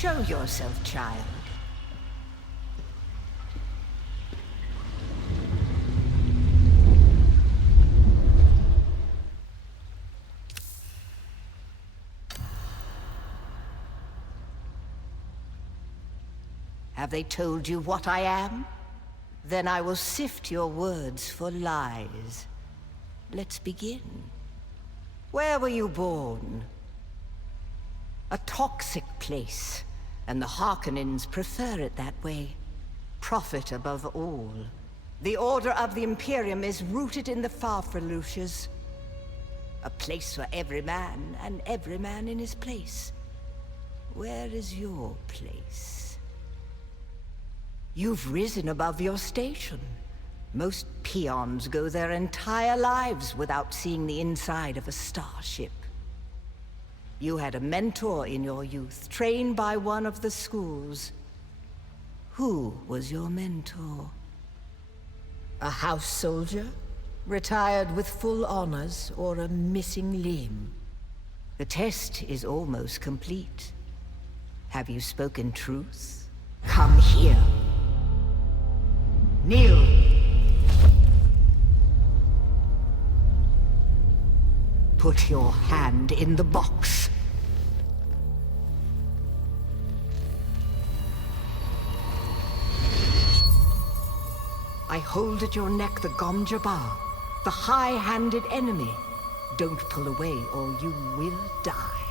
Show yourself, child. Have they told you what I am? Then I will sift your words for lies. Let's begin. Where were you born? A toxic place, and the Harkonnens prefer it that way. Profit above all. The order of the Imperium is rooted in the Farfreluches. A place for every man, and every man in his place. Where is your place? You've risen above your station. Most peons go their entire lives without seeing the inside of a starship. You had a mentor in your youth, trained by one of the schools. Who was your mentor? A house soldier? Retired with full honors, or a missing limb? The test is almost complete. Have you spoken truth? Come here. Kneel. Put your hand in the box. I hold at your neck the Gomjabar, the high-handed enemy. Don't pull away or you will die.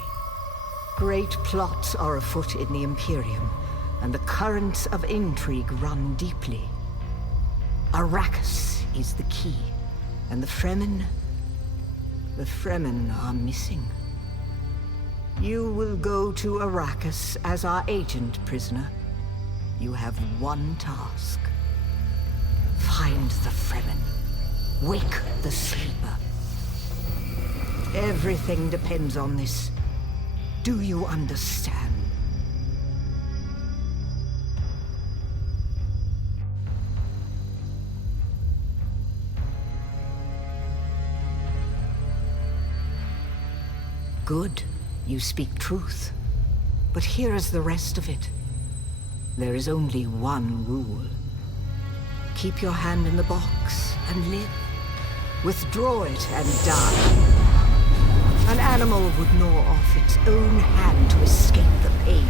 Great plots are afoot in the Imperium, and the currents of intrigue run deeply. Arrakis is the key, and the Fremen are missing. You will go to Arrakis as our agent, prisoner. You have one task. Find the Fremen. Wake the sleeper. Everything depends on this. Do you understand? Good. You speak truth. But here is the rest of it. There is only one rule. Keep your hand in the box and live. Withdraw it and die. An animal would gnaw off its own hand to escape the pain.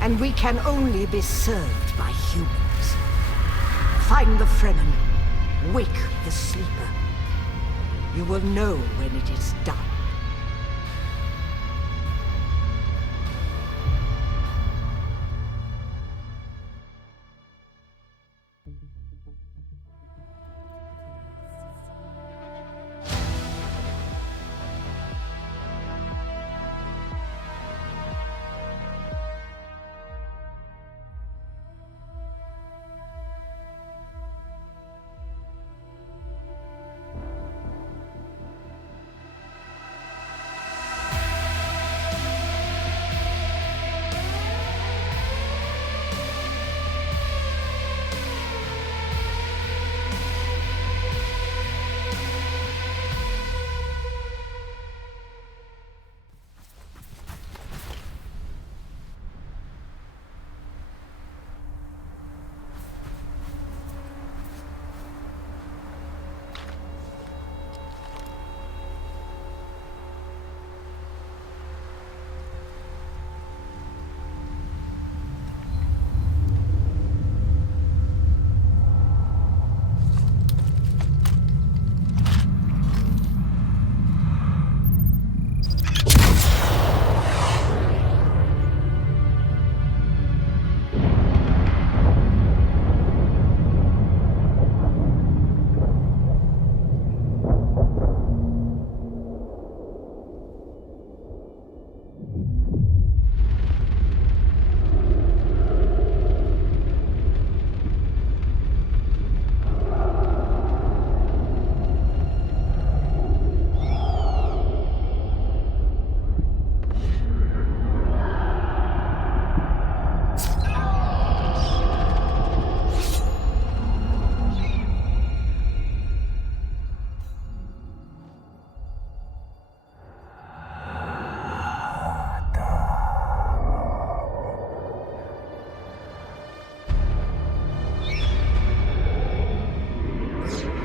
And we can only be served by humans. Find the Fremen. Wake the sleeper. You will know when it is done.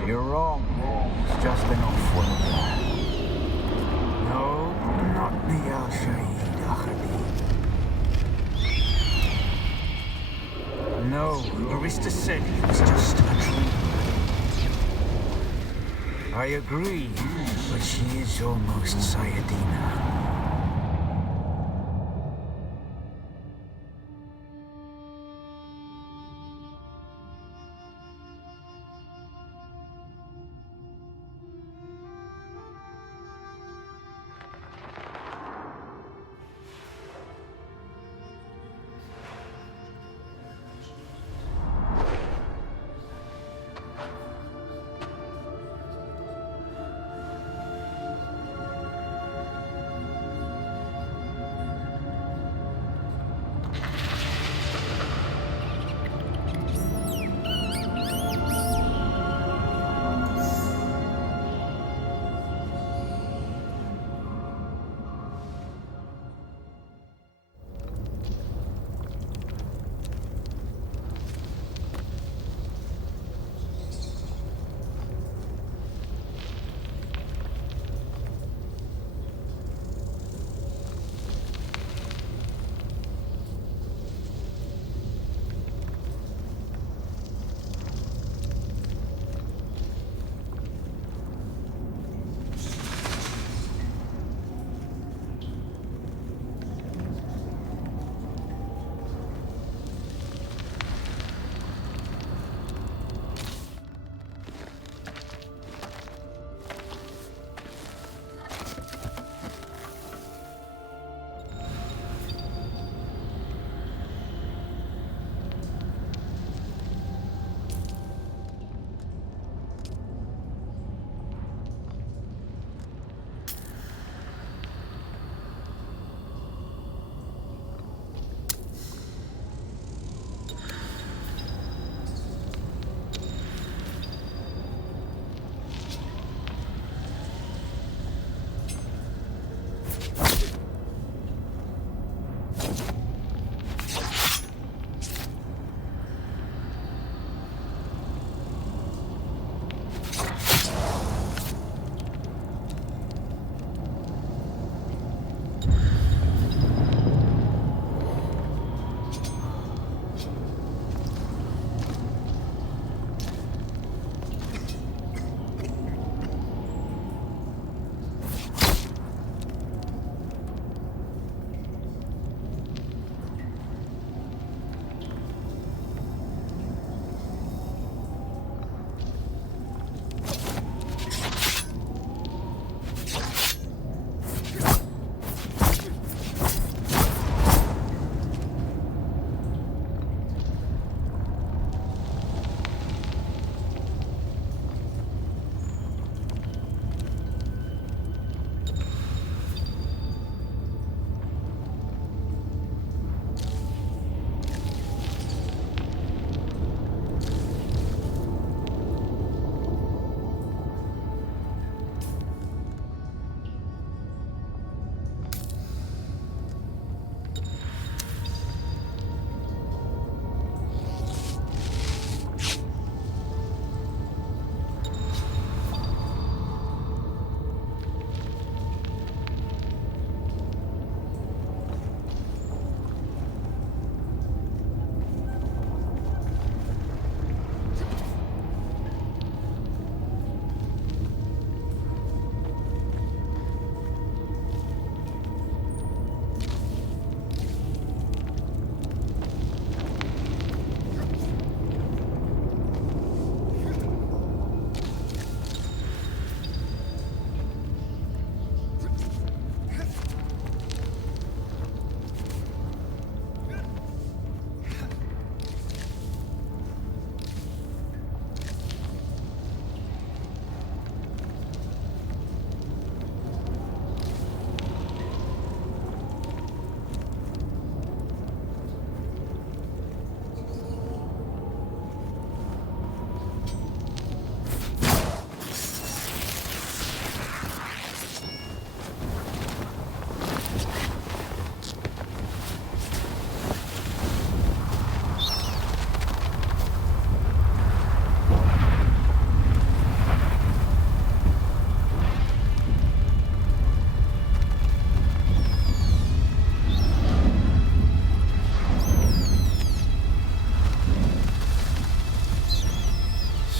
You're wrong. It's just been off well planned. No, not the Al-Shaheed Ahadi. No, Arista said it was just a dream. I agree, but she is almost Sayadina.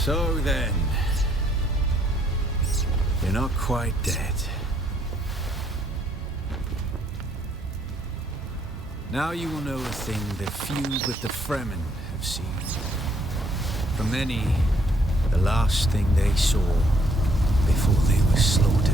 So then, you're not quite dead. Now you will know a thing that few but the Fremen have seen. For many, the last thing they saw before they were slaughtered.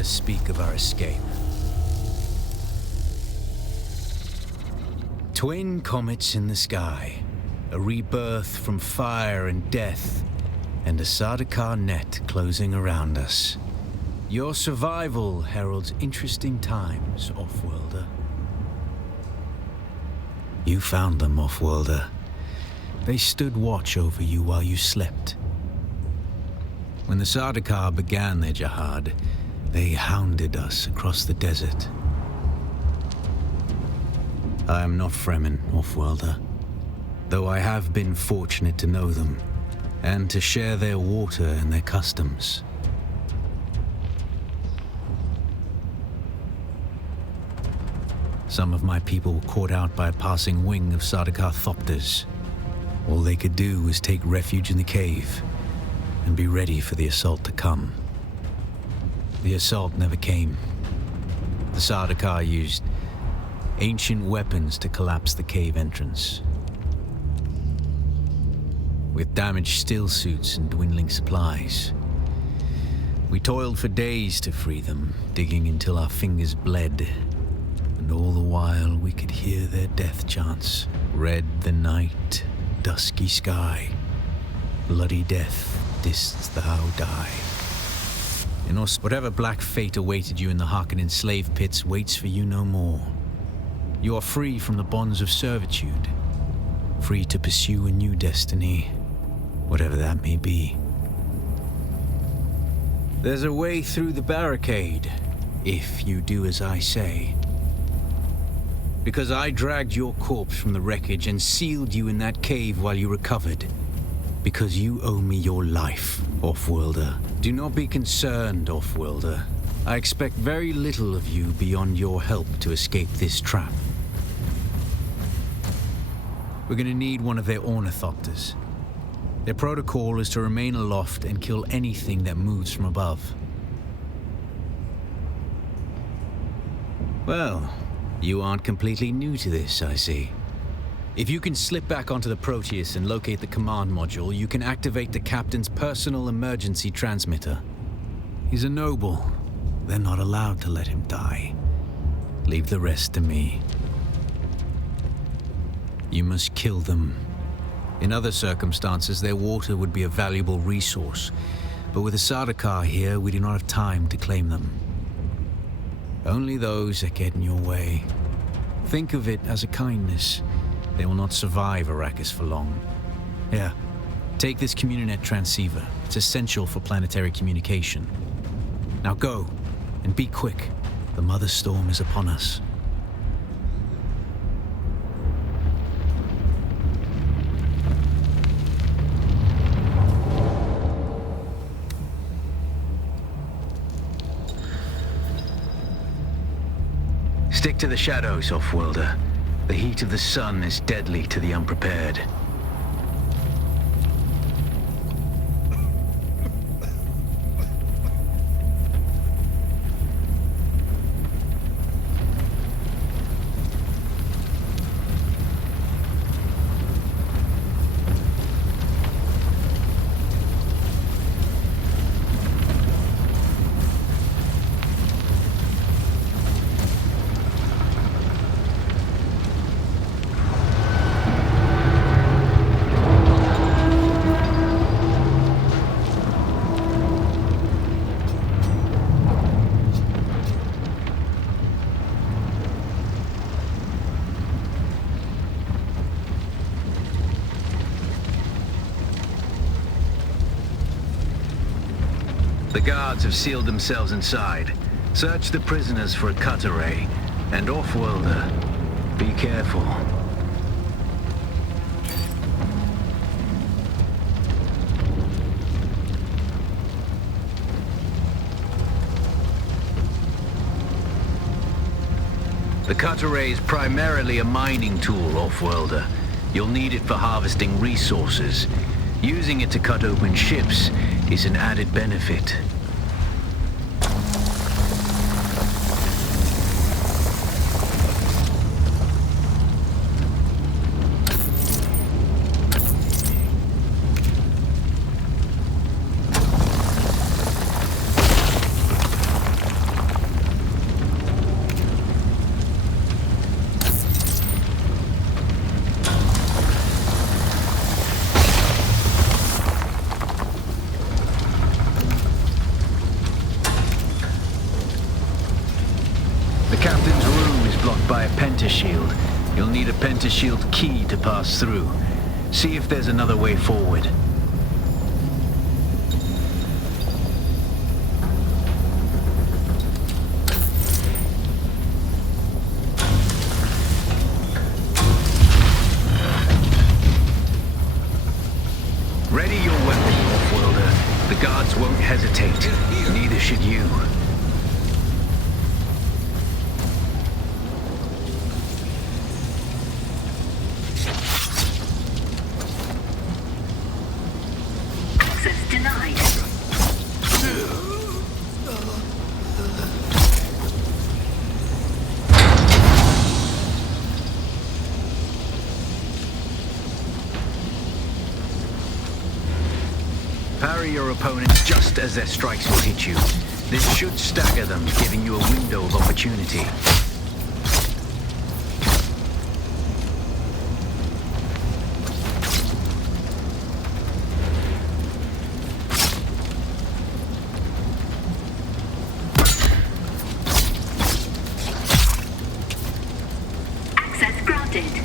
Speak of our escape. Twin comets in the sky, a rebirth from fire and death, and a Sardaukar net closing around us. Your survival heralds interesting times, Offworlder. You found them, Offworlder. They stood watch over you while you slept. When the Sardaukar began their jihad, they hounded us across the desert. I am not Fremen, Offworlder, though I have been fortunate to know them, and to share their water and their customs. Some of my people were caught out by a passing wing of Sardaukar thopters. All they could do was take refuge in the cave, and be ready for the assault to come. The assault never came. The Sardaukar used ancient weapons to collapse the cave entrance. With damaged still suits and dwindling supplies, we toiled for days to free them, digging until our fingers bled, and all the while we could hear their death chants. Red the night, dusky sky, bloody death didst thou die. Whatever black fate awaited you in the Harkonnen slave pits waits for you no more. You are free from the bonds of servitude, free to pursue a new destiny, whatever that may be. There's a way through the barricade, if you do as I say. Because I dragged your corpse from the wreckage and sealed you in that cave while you recovered. Because you owe me your life, Offworlder. Do not be concerned, Offworlder. I expect very little of you beyond your help to escape this trap. We're gonna need one of their ornithopters. Their protocol is to remain aloft and kill anything that moves from above. Well, you aren't completely new to this, I see. If you can slip back onto the Proteus and locate the command module, you can activate the captain's personal emergency transmitter. He's a noble. They're not allowed to let him die. Leave the rest to me. You must kill them. In other circumstances, their water would be a valuable resource. But with the Sardaukar here, we do not have time to claim them. Only those that get in your way. Think of it as a kindness. They will not survive Arrakis for long. Here, take this Communinet transceiver. It's essential for planetary communication. Now go, and be quick. The Mother Storm is upon us. Stick to the shadows, Offworlder. The heat of the sun is deadly to the unprepared. The guards have sealed themselves inside. Search the prisoners for a cut array. And off-worlder, be careful. The cut array is primarily a mining tool, off-worlder. You'll need it for harvesting resources. Using it to cut open ships is an added benefit. Shield. You'll need a pentashield key to pass through. See if there's another way forward. Ready your weapon, off-worlder. The guards won't hesitate. Neither should you. Parry your opponents just as their strikes will hit you. This should stagger them, giving you a window of opportunity. Access granted.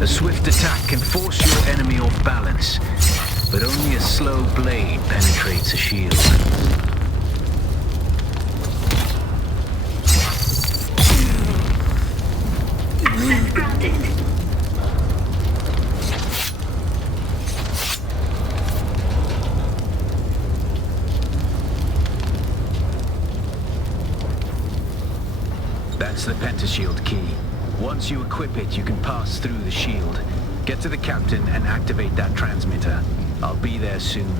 A swift attack can force your enemy off balance, but only a slow blade penetrates a shield. Access granted. That's the pentashield key. Once you equip it, you can pass through the shield. Get to the captain and activate that transmitter. I'll be there soon.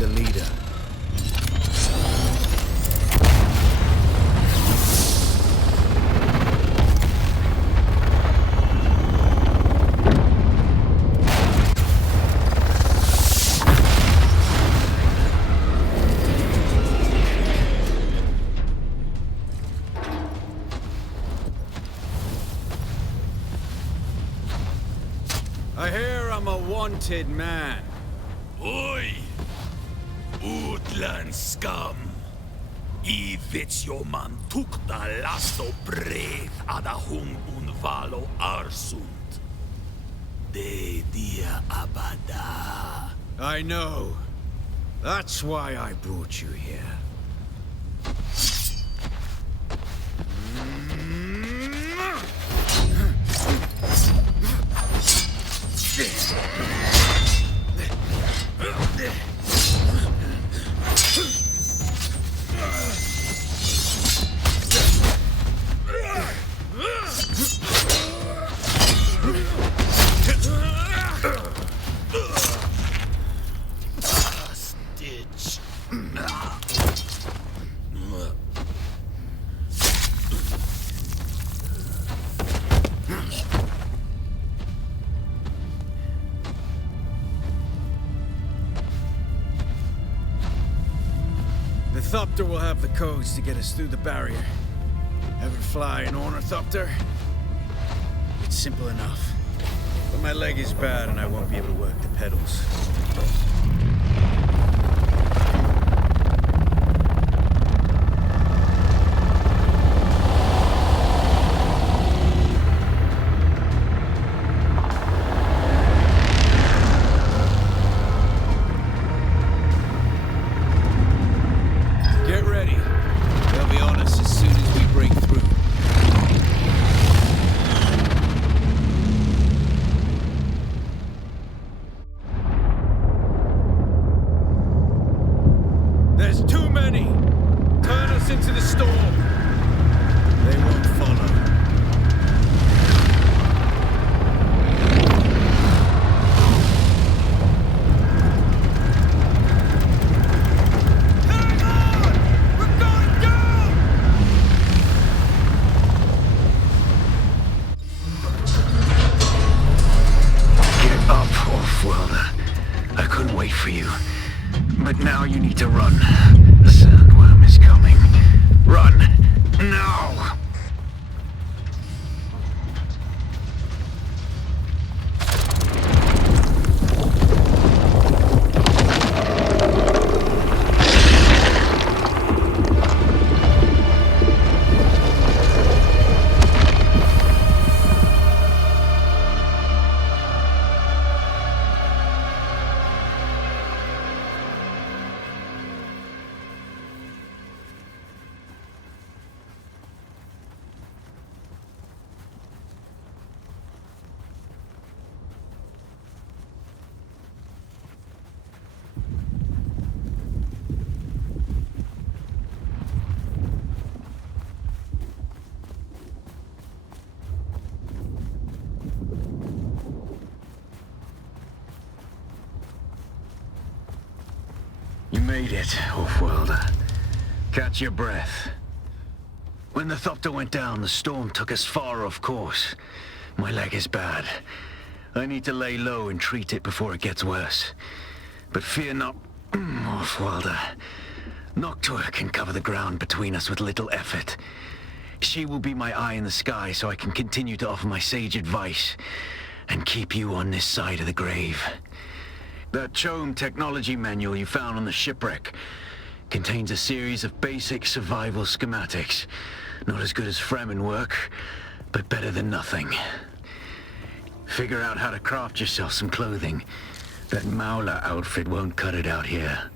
the leader. I hear I'm a wanted man. Oi! Utland scum! I vits jo man tukta lasto brev ada hung unvalo arsund. De dia abada. I know. That's why I brought you here. Stitch. The Thopter will have the codes to get us through the barrier. Ever fly an ornithopter? It's simple enough. But my leg is bad and I won't be able to work the pedals. Get ready. They'll be on us as soon as we break through. There's too many! Turn us into the storm! They won't follow. Hang on! We're going down! Get up, Off-Worlder. I couldn't wait for you. But now you need to run. The sandworm is coming. Run! Now! You made it, Off-Worlder. Catch your breath. When the Thopter went down, the storm took us far off course. My leg is bad. I need to lay low and treat it before it gets worse. But fear not, Off-Worlder. Noctua can cover the ground between us with little effort. She will be my eye in the sky so I can continue to offer my sage advice and keep you on this side of the grave. That Chome technology manual you found on the shipwreck contains a series of basic survival schematics. Not as good as Fremen work, but better than nothing. Figure out how to craft yourself some clothing. That Mauler outfit won't cut it out here.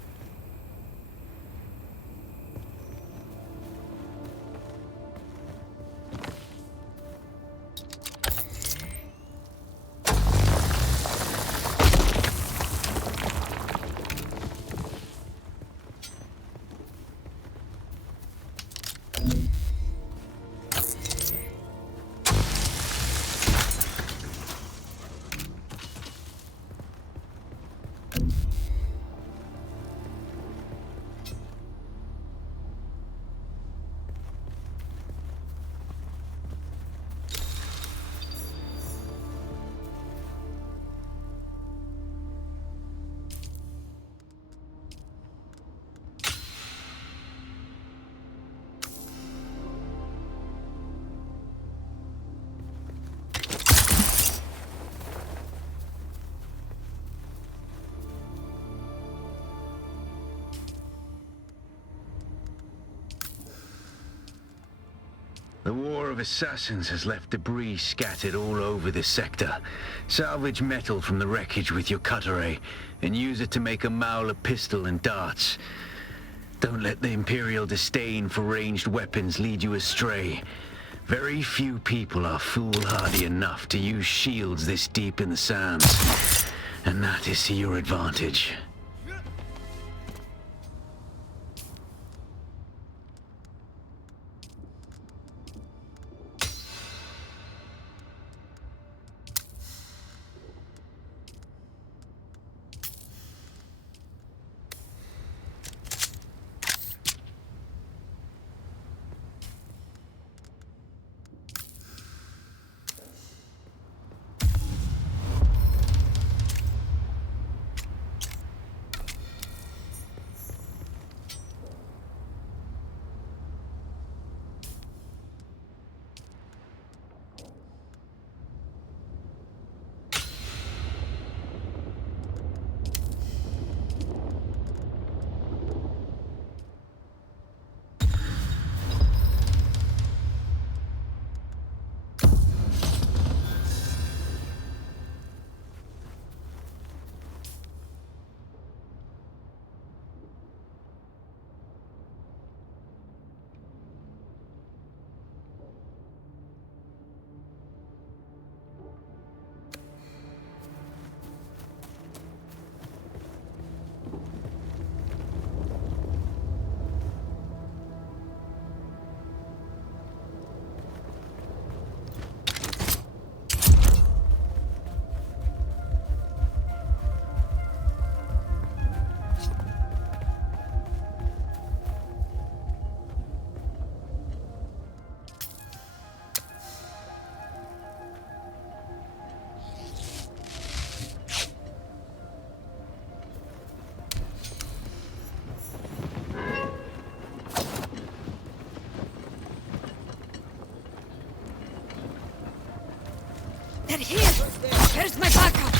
The War of Assassins has left debris scattered all over this sector. Salvage metal from the wreckage with your cutter ray, and use it to make a Mauler pistol and darts. Don't let the Imperial disdain for ranged weapons lead you astray. Very few people are foolhardy enough to use shields this deep in the sands, and that is to your advantage. They're here! Where's my backup?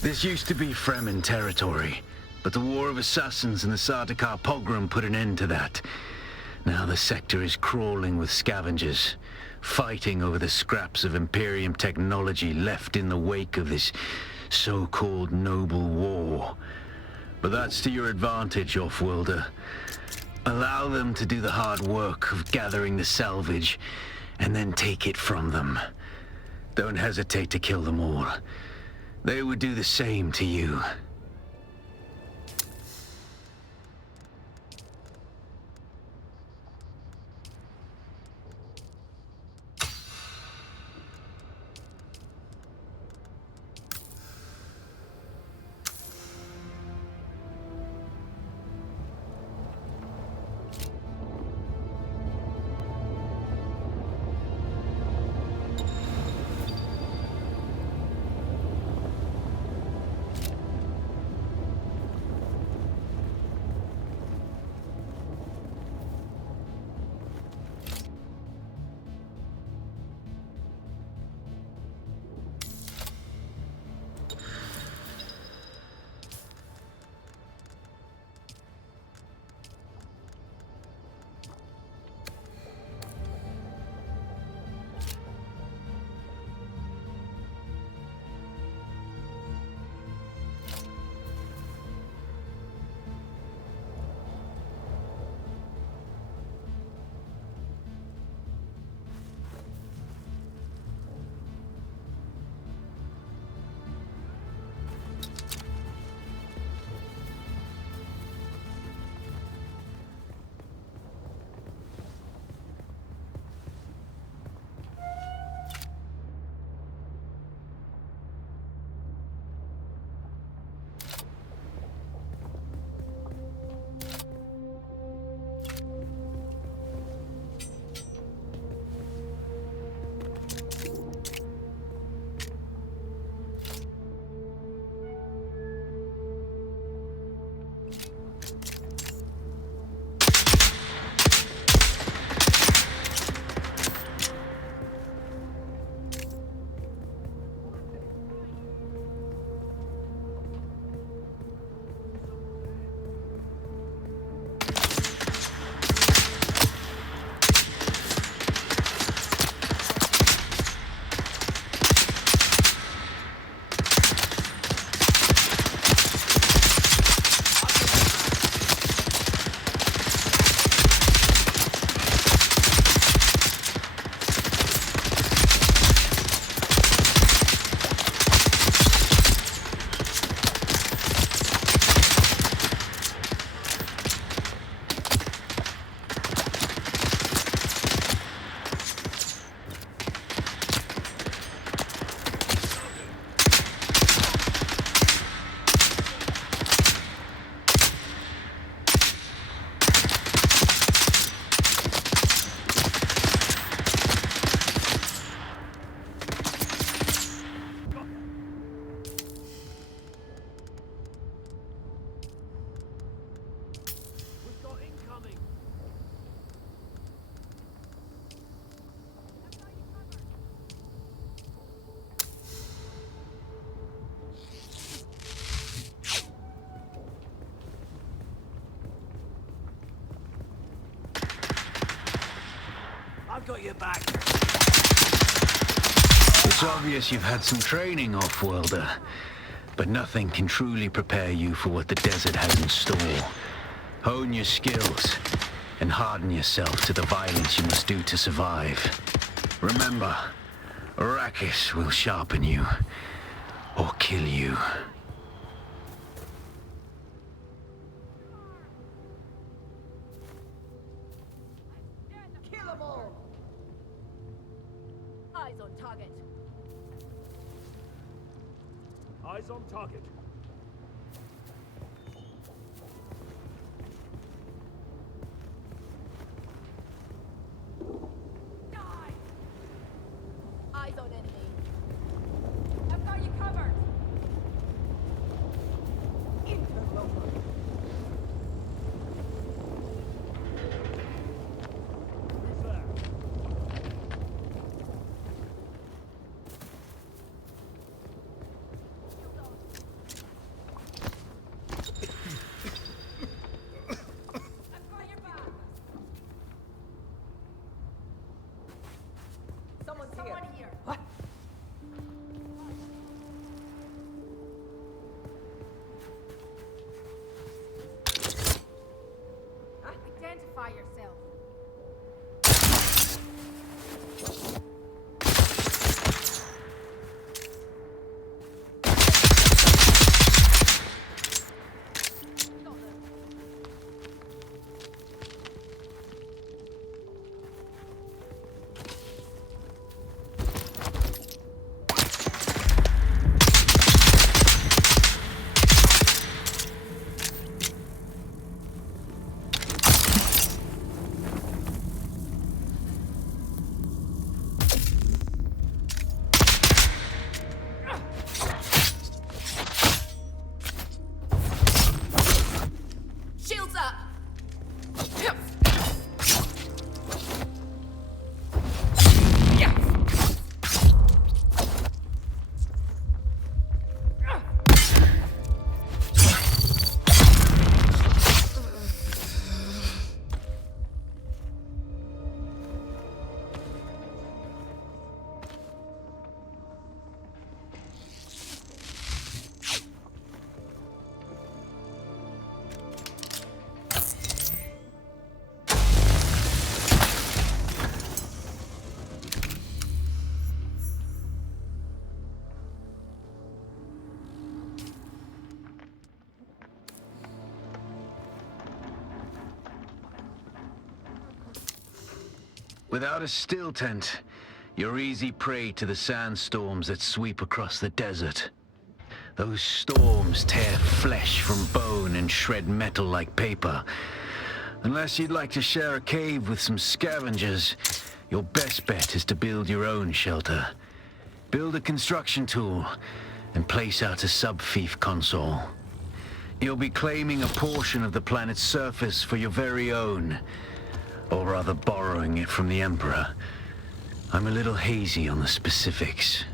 This used to be Fremen territory, but the War of Assassins and the Sardaukar pogrom put an end to that. Now the sector is crawling with scavengers, fighting over the scraps of Imperium technology left in the wake of this so-called noble war. But that's to your advantage, Offworlder. Allow them to do the hard work of gathering the salvage, and then take it from them. Don't hesitate to kill them all. They would do the same to you. got your back. It's obvious you've had some training, off-worlder. But nothing can truly prepare you for what the desert has in store. Hone your skills, and harden yourself to the violence you must do to survive. Remember, Arrakis will sharpen you, or kill you. Kill them all! Eyes on target. Eyes on target. Die! Eyes on enemy. I've got you covered. Interloper. Who's there? I've got your back. Someone's here. What? Identify yourself. Shields up. Without a still tent, you're easy prey to the sandstorms that sweep across the desert. Those storms tear flesh from bone and shred metal like paper. Unless you'd like to share a cave with some scavengers, your best bet is to build your own shelter. Build a construction tool and place out a sub-fief console. You'll be claiming a portion of the planet's surface for your very own. Or rather borrowing it from the Emperor. I'm a little hazy on the specifics.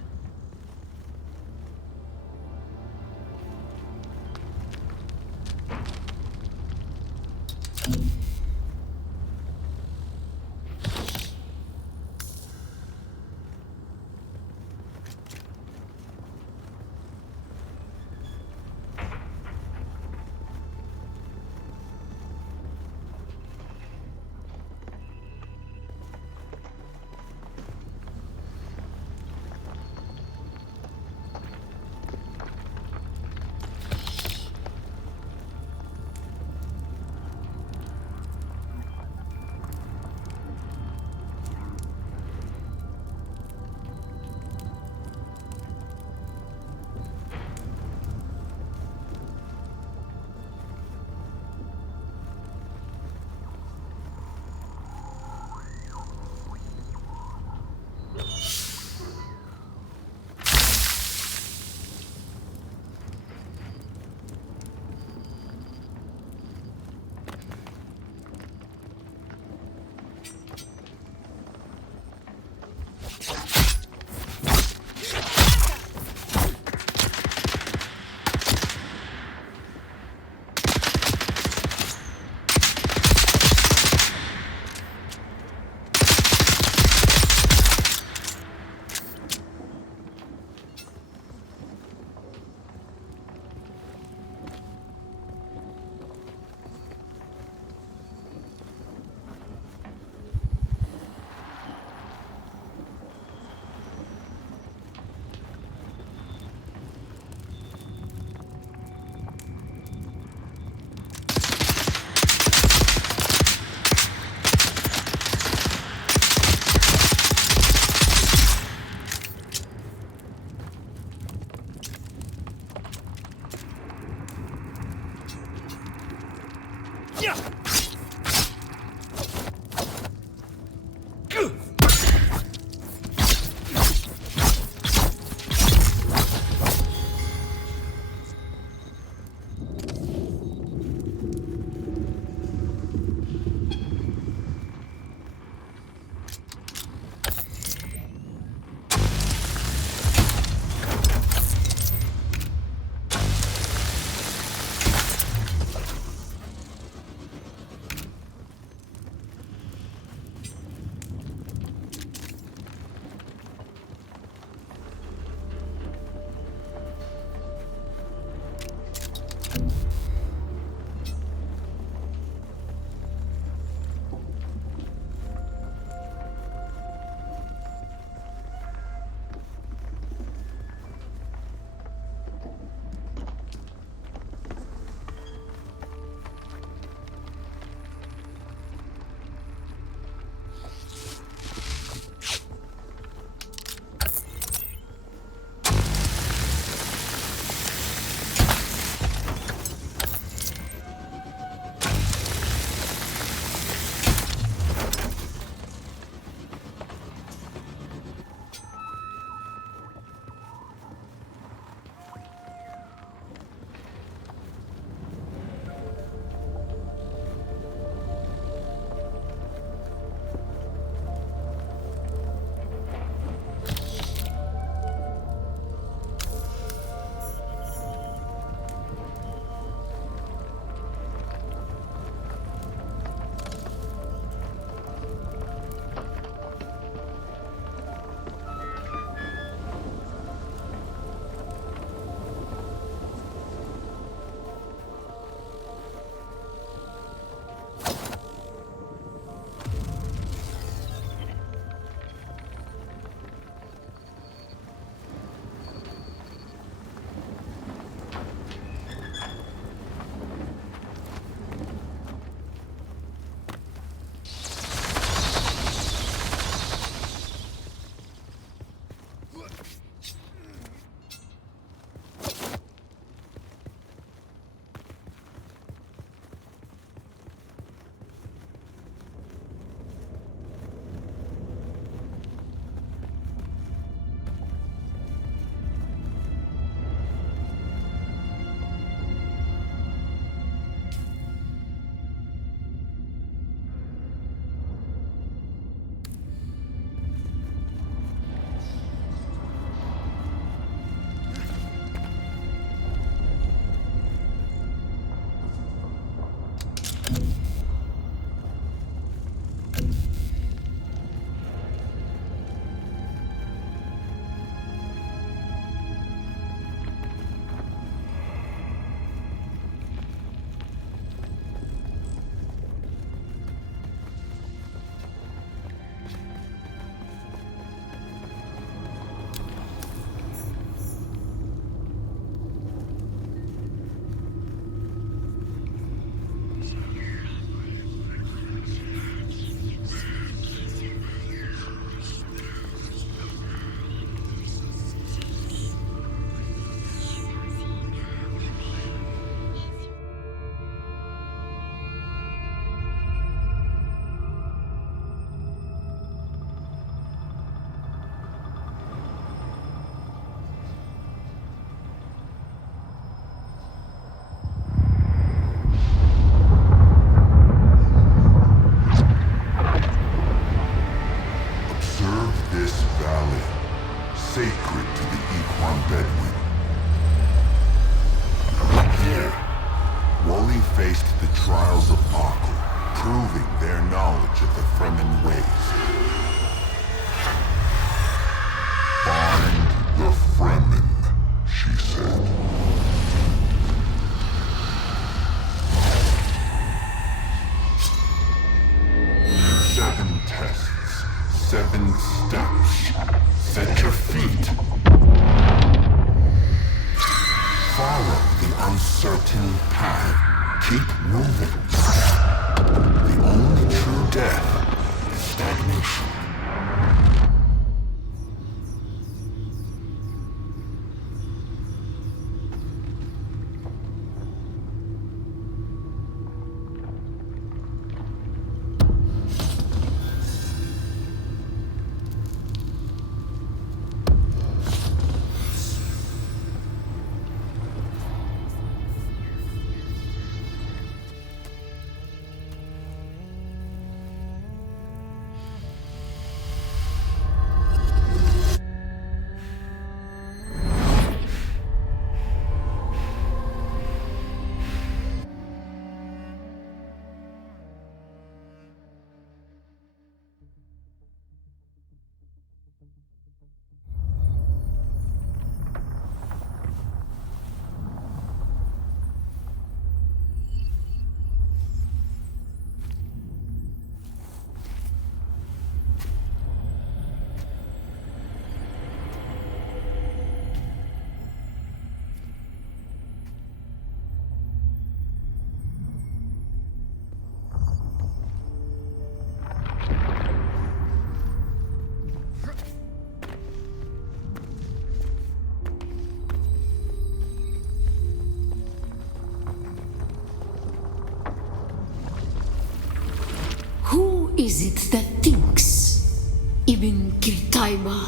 is it that thinks, Ibn Kirtaiba?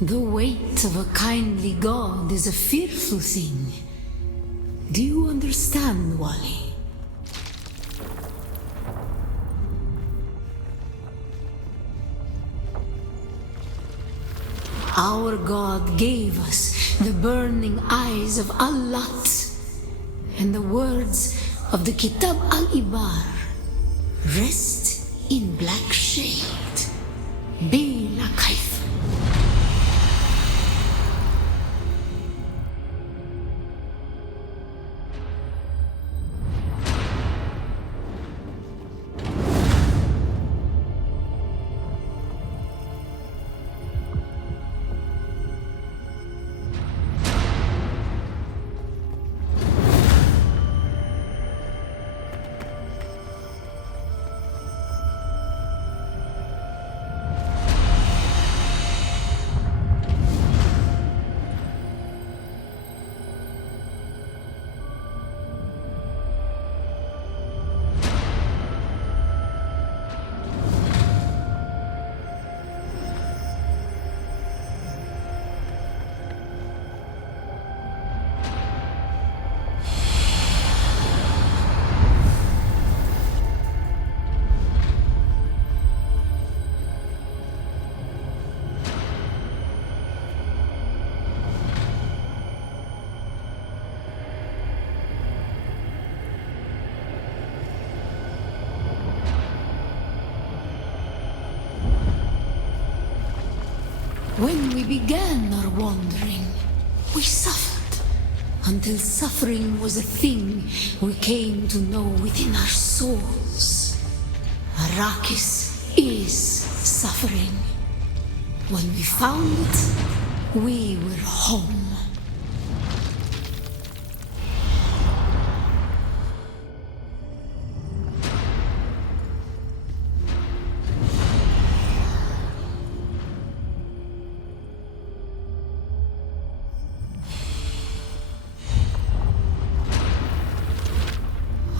The weight of a kindly god is a fearful thing. Do you understand, Wally? Our god gave us the burning eyes of Allat and the words of the Kitab al-Ibar. Rest in black shade. Bila kaif. When we began our wandering, we suffered, until suffering was a thing we came to know within our souls. Arrakis is suffering. When we found it, we were home.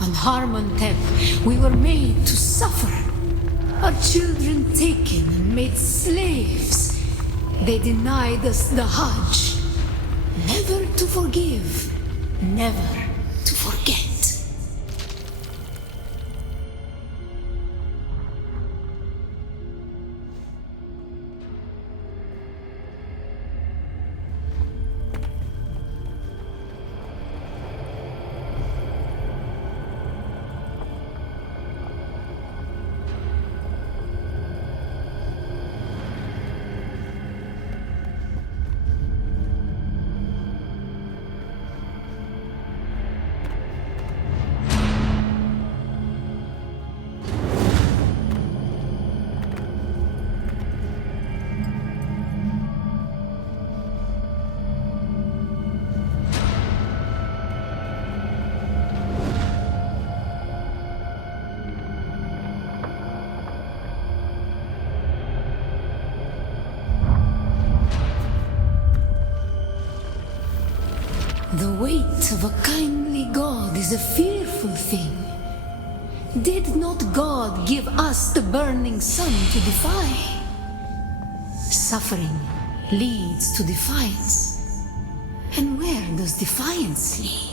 On Harmontep, we were made to suffer. Our children taken and made slaves. They denied us the Hajj. Never to forgive, never to forget. The weight of a kindly god is a fearful thing. Did not God give us the burning sun to defy? Suffering leads to defiance. And where does defiance lead?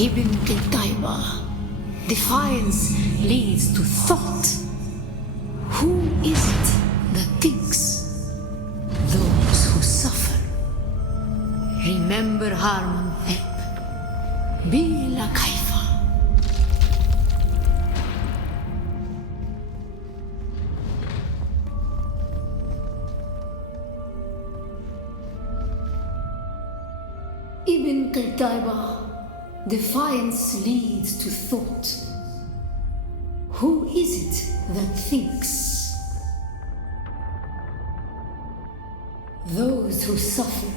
Ibn Qutayba. Defiance leads to thought. Who is it that thinks? Those who suffer. Remember Harmon Thep. Be la Kaifa. Ibn Qutayba. Defiance leads to thought. Who is it that thinks? Those who suffer.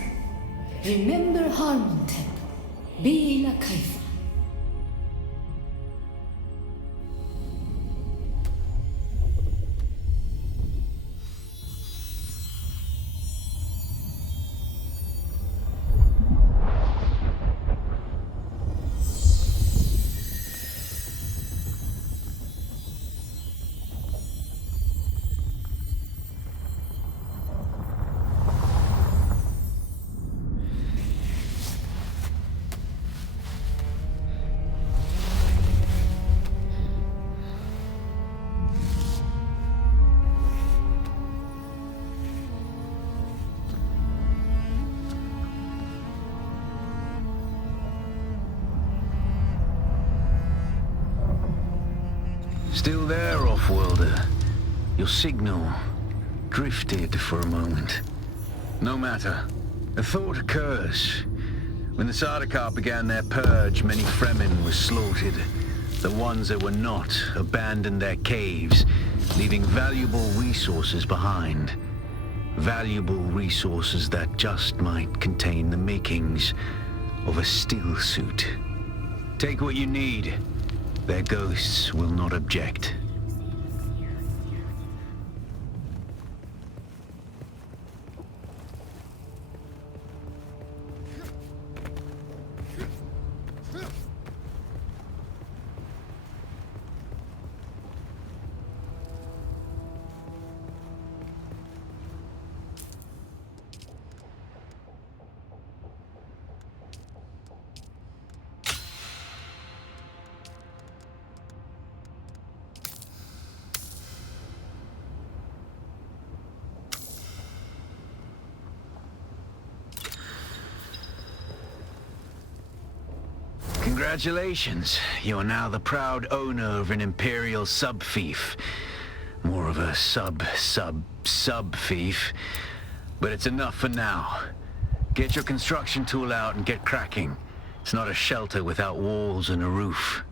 Remember Harmontep. Be la Kaifa. Still there, off-worlder? Your signal drifted for a moment. No matter. A thought occurs. When the Sardaukar began their purge, many Fremen were slaughtered. The ones that were not abandoned their caves, leaving valuable resources behind. Valuable resources that just might contain the makings of a still suit. Take what you need. Their ghosts will not object. Congratulations. You are now the proud owner of an Imperial sub-fief. More of a sub-fief. But it's enough for now. Get your construction tool out and get cracking. It's not a shelter without walls and a roof.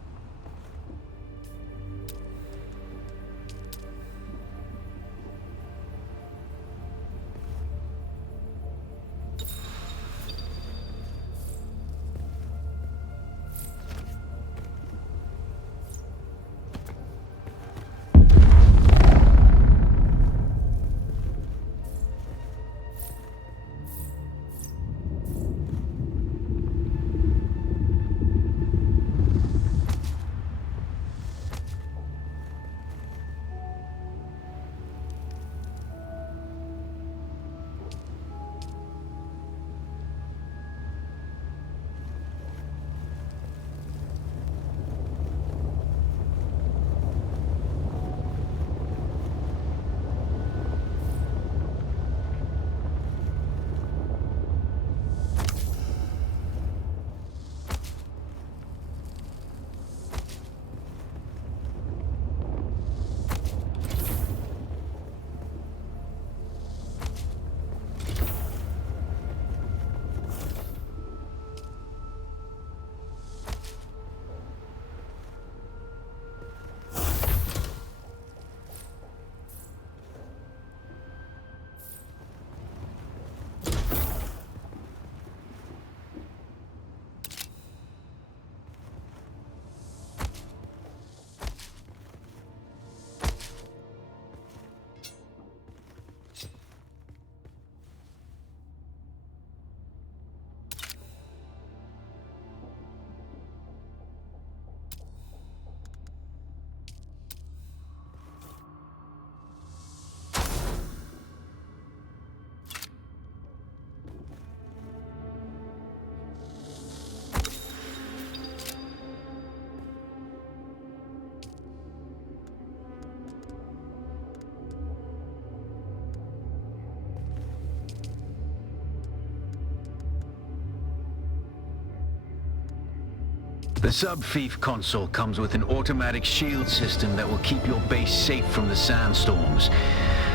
The sub-thief console comes with an automatic shield system that will keep your base safe from the sandstorms.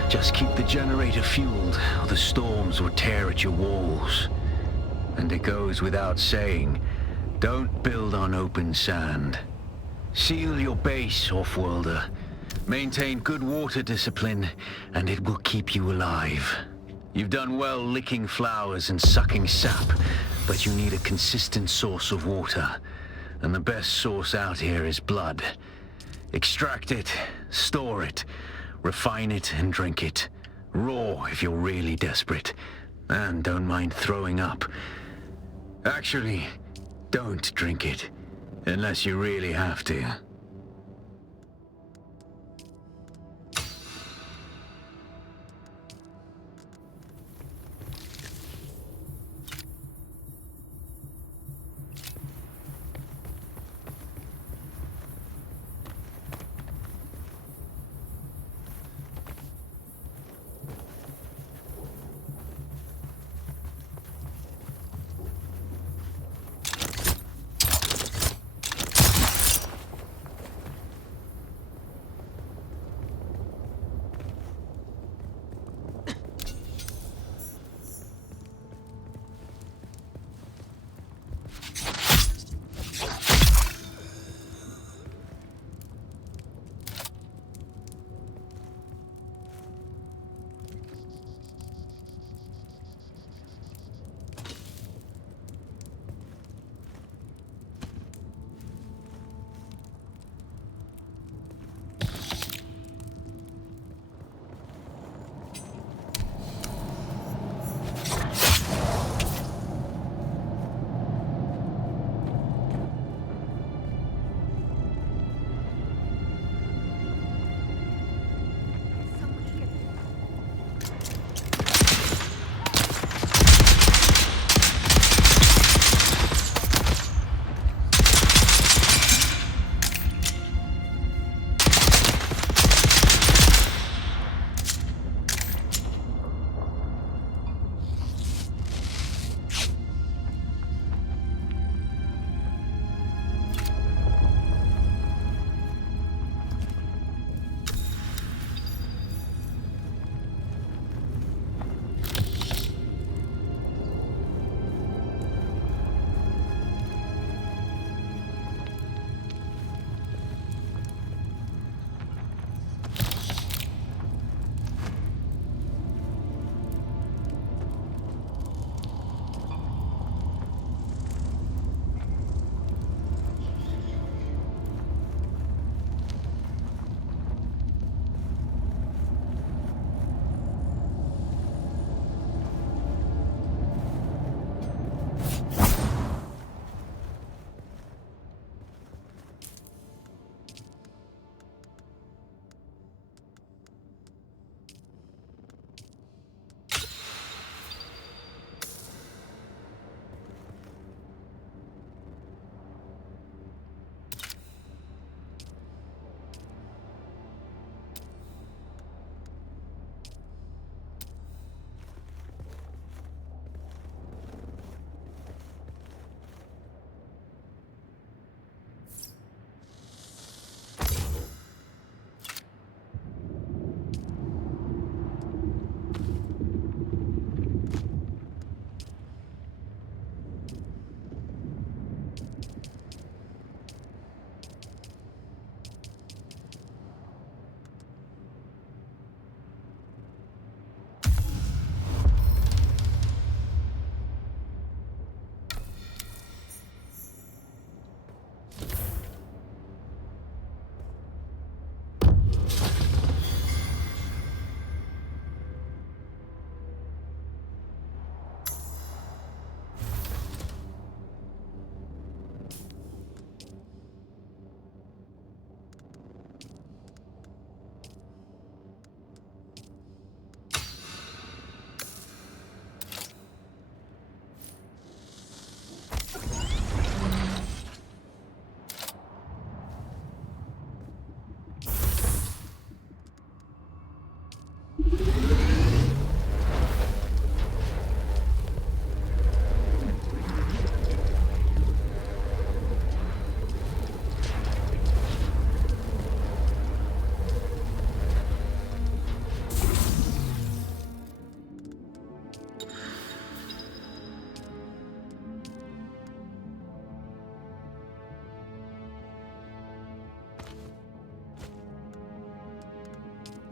Just keep the generator fueled, or the storms will tear at your walls. And it goes without saying, don't build on open sand. Seal your base, Offworlder. Maintain good water discipline, and it will keep you alive. You've done well licking flowers and sucking sap, but you need a consistent source of water. And the best source out here is blood. Extract it, store it, refine it and drink it. Raw if you're really desperate. And don't mind throwing up. Actually, don't drink it. Unless you really have to.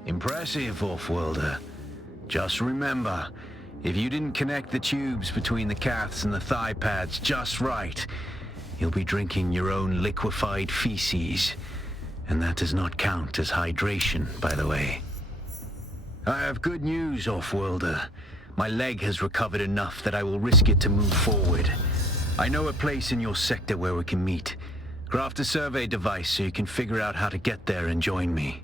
Impressive, off-worlder. Just remember, if you didn't connect the tubes between the caths and the thigh pads just right, you'll be drinking your own liquefied feces. And that does not count as hydration, by the way. I have good news, off-worlder. My leg has recovered enough that I will risk it to move forward. I know a place in your sector where we can meet. Craft a survey device so you can figure out how to get there and join me.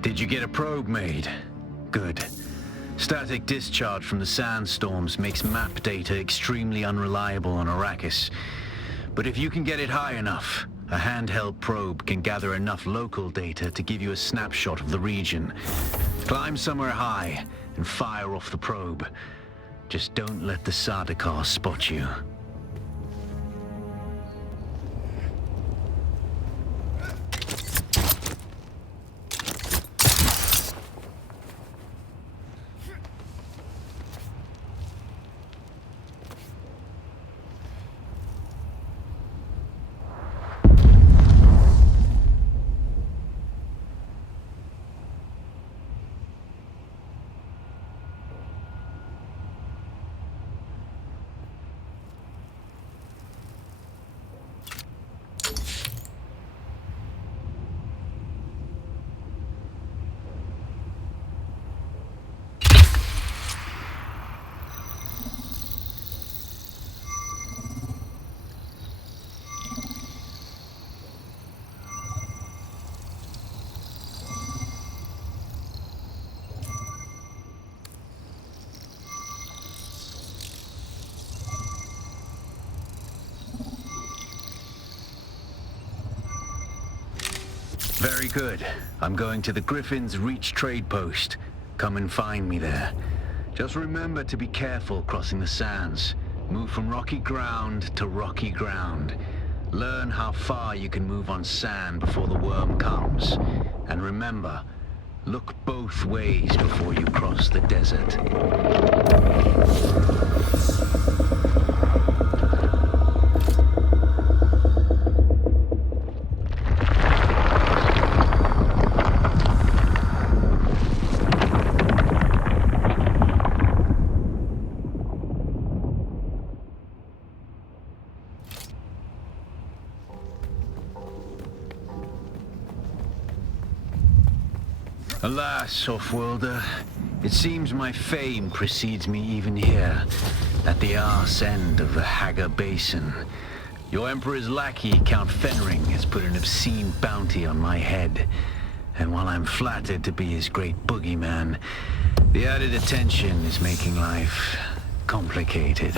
Did you get a probe made? Good. Static discharge from the sandstorms makes map data extremely unreliable on Arrakis. But if you can get it high enough, a handheld probe can gather enough local data to give you a snapshot of the region. Climb somewhere high and fire off the probe. Just don't let the Sardaukar spot you. Very good. I'm going to the Griffin's Reach Tradepost. Come and find me there. Just remember to be careful crossing the sands. Move from rocky ground to rocky ground. Learn how far you can move on sand before the worm comes. And remember, look both ways before you cross the desert. Alas, Offworlder, it seems my fame precedes me even here, at the arse end of the Haga Basin. Your Emperor's lackey, Count Fenring, has put an obscene bounty on my head. And while I'm flattered to be his great boogeyman, the added attention is making life complicated.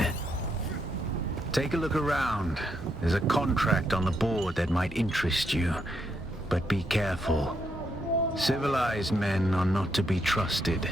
Take a look around. There's a contract on the board that might interest you, but be careful. Civilized men are not to be trusted.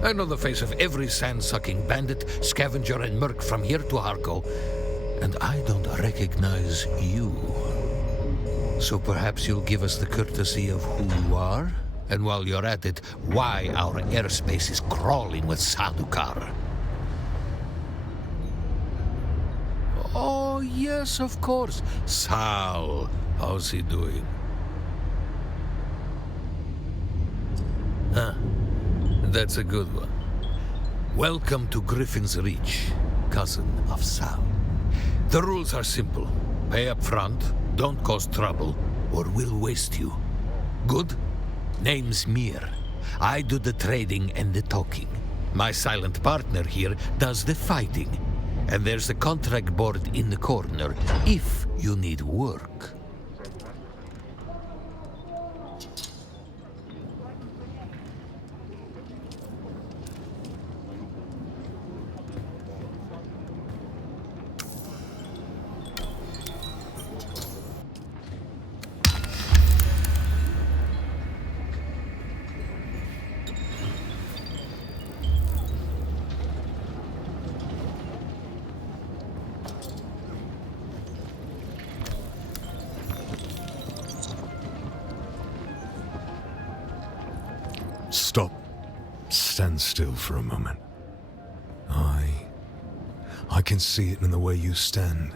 I know the face of every sand-sucking bandit, scavenger, and merc from here to Harko, and I don't recognize you. So perhaps you'll give us the courtesy of who you are? And while you're at it, why our airspace is crawling with Sadukar. Oh, yes, of course. Sal. How's he doing? Huh. That's a good one. Welcome to Griffin's Reach, cousin of Sal. The rules are simple. Pay up front, don't cause trouble, or we'll waste you. Good? Name's Mir. I do the trading and the talking. My silent partner here does the fighting. And there's a contract board in the corner if you need work. Stop. Stand still for a moment. I can see it in the way you stand,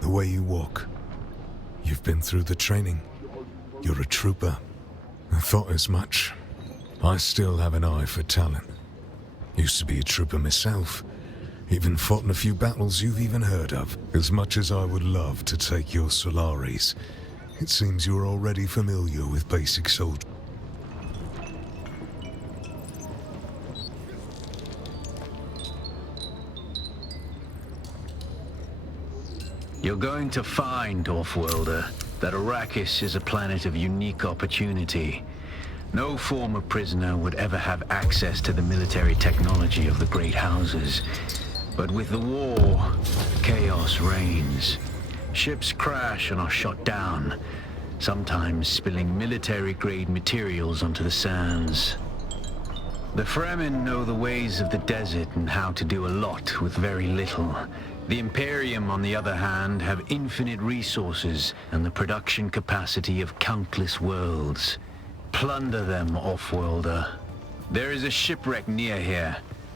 the way you walk. You've been through the training. You're a trooper. I thought as much. I still have an eye for talent. Used to be a trooper myself. Even fought in a few battles you've even heard of. As much as I would love to take your Solaris, it seems you're already familiar with basic soldier. You're going to find, Offworlder, that Arrakis is a planet of unique opportunity. No former prisoner would ever have access to the military technology of the Great Houses. But with the war, chaos reigns. Ships crash and are shot down, sometimes spilling military-grade materials onto the sands. The Fremen know the ways of the desert and how to do a lot with very little. The Imperium, on the other hand, have infinite resources and the production capacity of countless worlds. Plunder them, Offworlder. There is a shipwreck near here.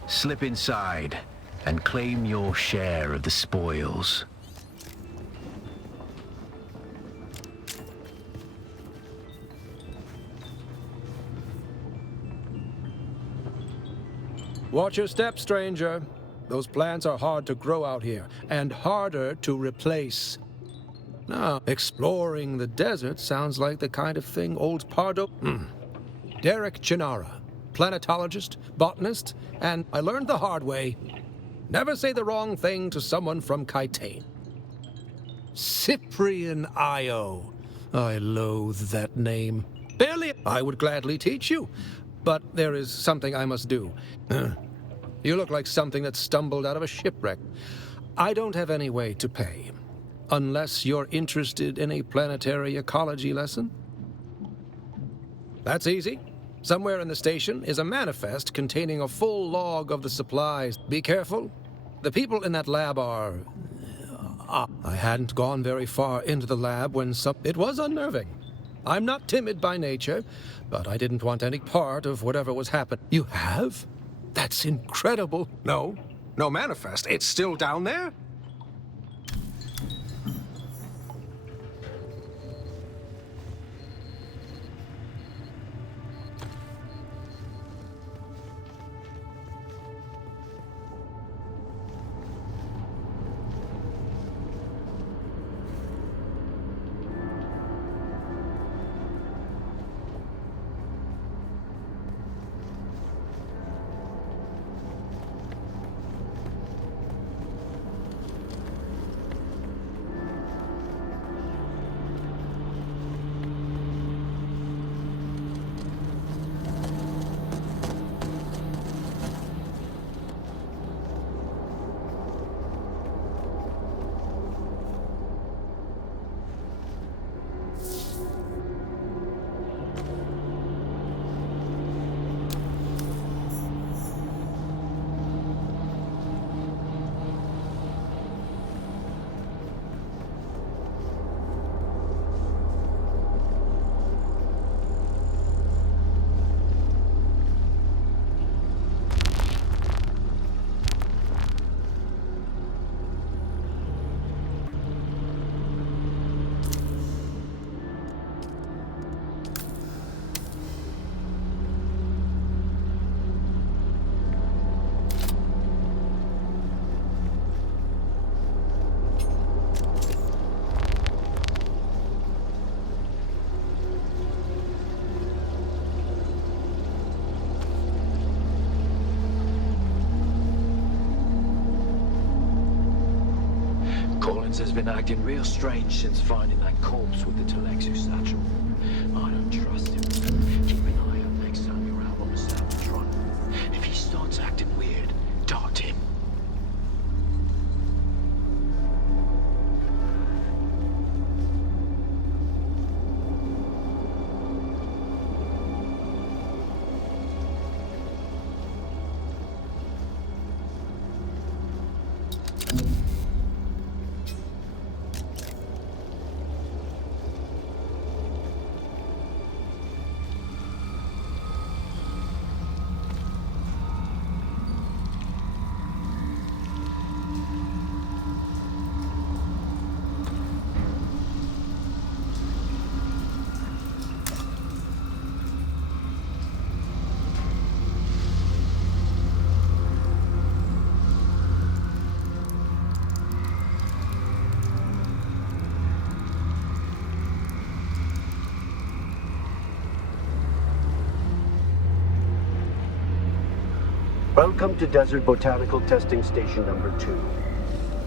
Slip inside and claim your share of the spoils. Watch your step, stranger. Those plants are hard to grow out here, and harder to replace. Now, exploring the desert sounds like the kind of thing old Pardo... Derek Chinara, planetologist, botanist, and I learned the hard way. Never say the wrong thing to someone from Kaitain. Cyprian Io. I loathe that name. Barely... I would gladly teach you, but there is something I must do. You look like something that stumbled out of a shipwreck. I don't have any way to pay. Unless you're interested in a planetary ecology lesson? That's easy. Somewhere in the station is a manifest containing a full log of the supplies. Be careful. The people in that lab are... I hadn't gone very far into the lab when It was unnerving. I'm not timid by nature, but I didn't want any part of whatever was happening. You have? That's incredible. No manifest. It's still down there? influence has been acting real strange since finding that corpse with the Telexu satchel. I don't trust him. Keep an eye out next time you're out on the southern front. If he starts acting weird, dart him. Welcome to Desert Botanical Testing Station number 2.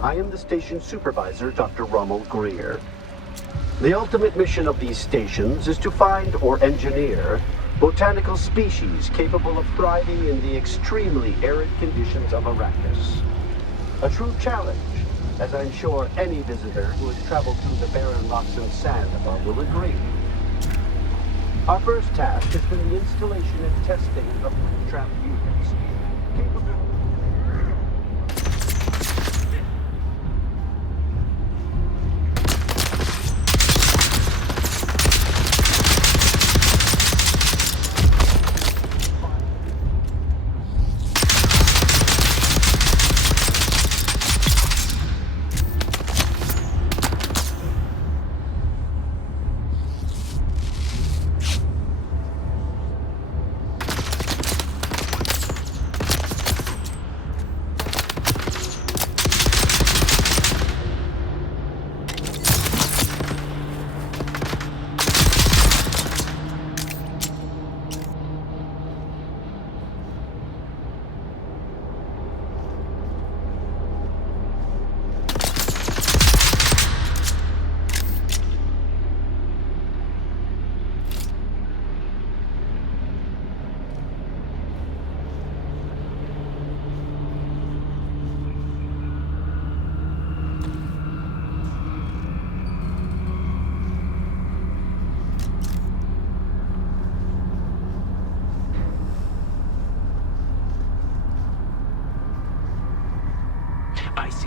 I am the station supervisor, Dr. Rommel Greer. The ultimate mission of these stations is to find or engineer botanical species capable of thriving in the extremely arid conditions of Arrakis. A true challenge, as I'm sure any visitor who has traveled through the barren rocks and sand above will agree. Our first task has been the installation and testing of trap units.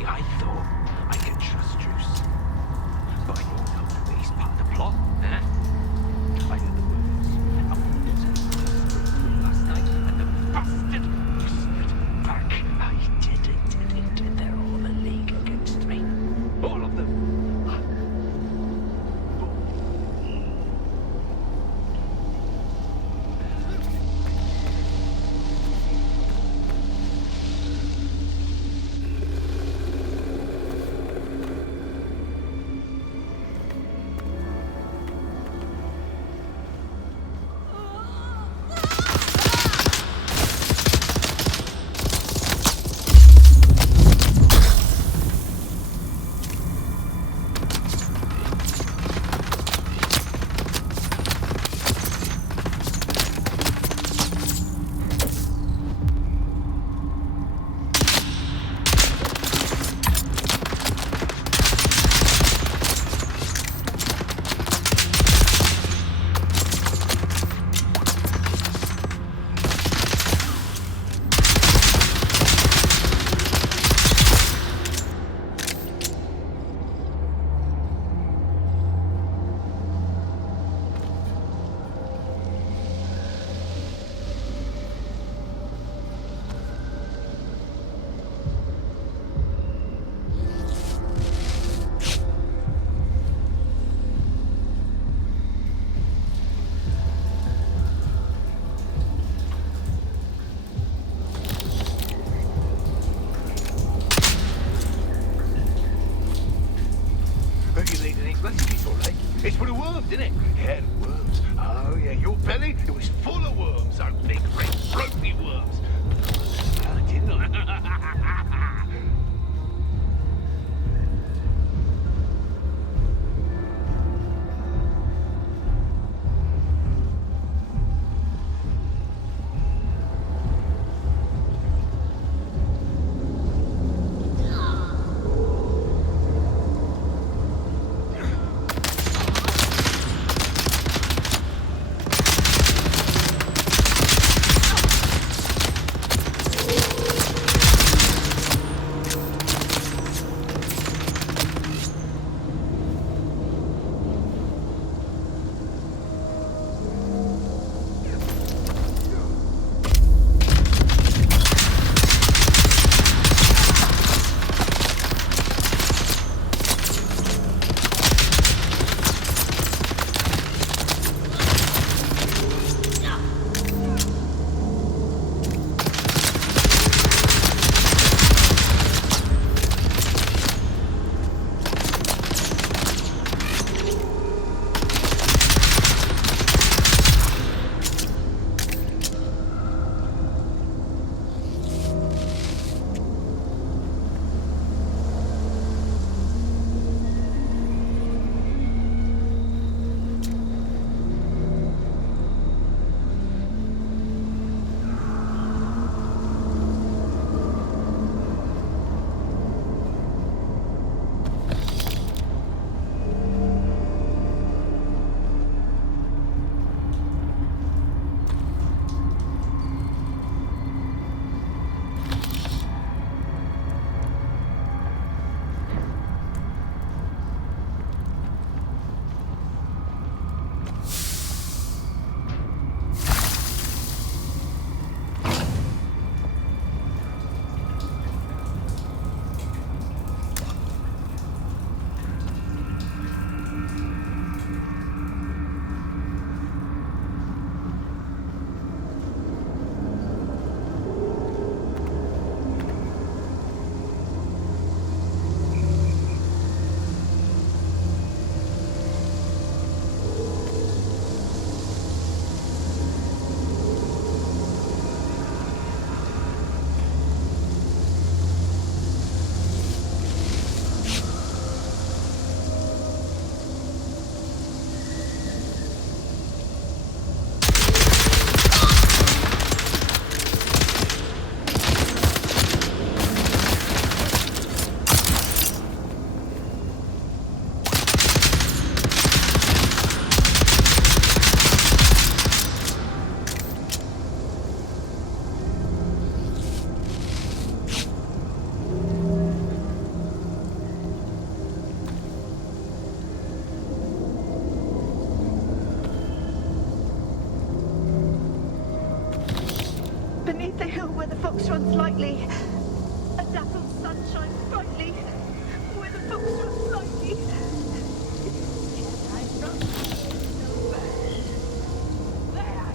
I thought I could trust Druce. But you all know that he's part of the plot, eh? I heard the words. I wanted to last night, and the bastard whispered back. I did it. They're all a league against me. All of them. It's for the worms, isn't it? Yeah, the worms. Oh, yeah, your belly, it was full of worms. Those big, red, ropey worms. Smell it, didn't I? fox runs lightly. A dappled sun shines brightly. Where the fox runs lightly. Can I run no bird? There I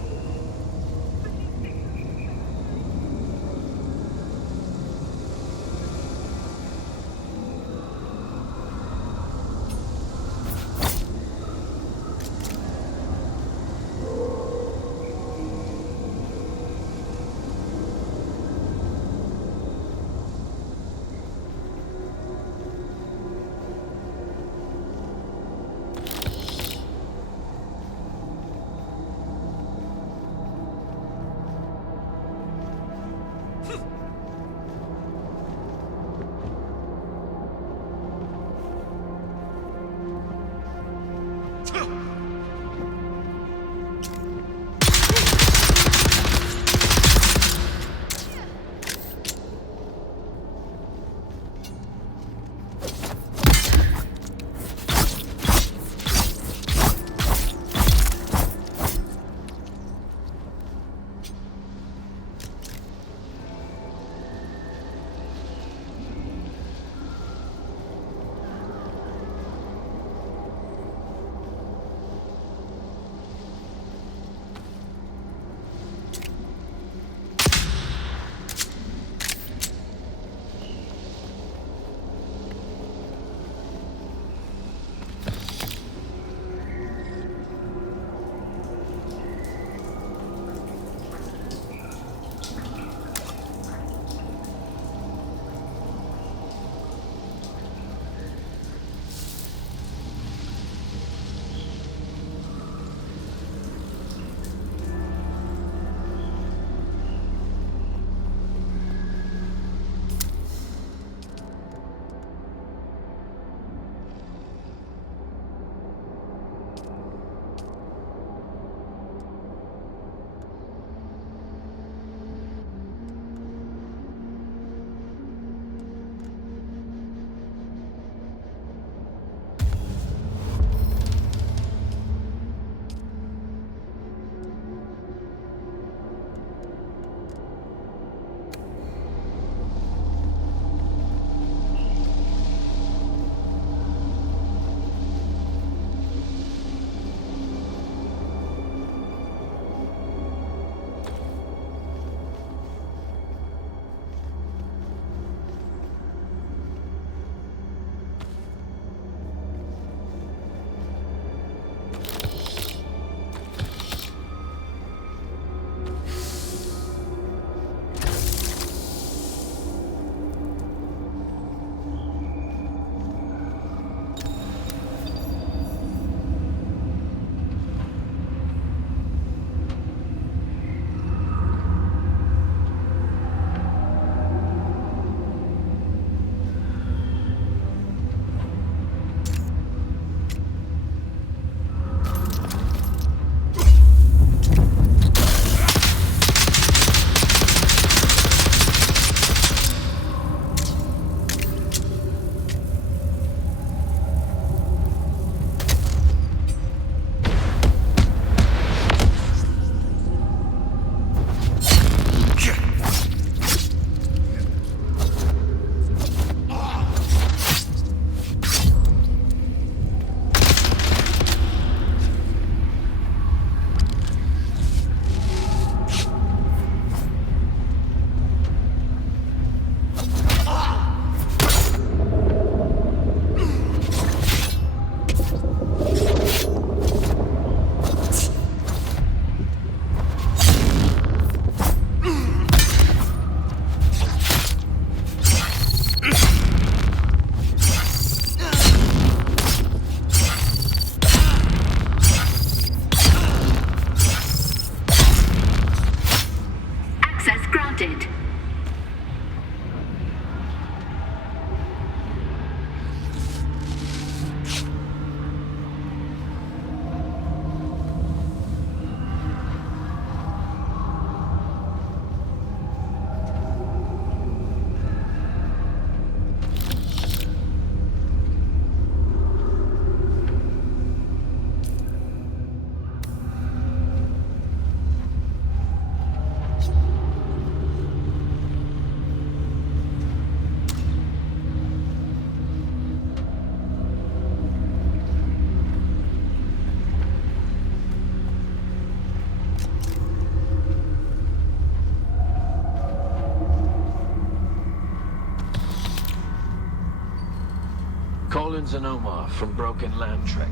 Humans and Omar from Broken Land Trek.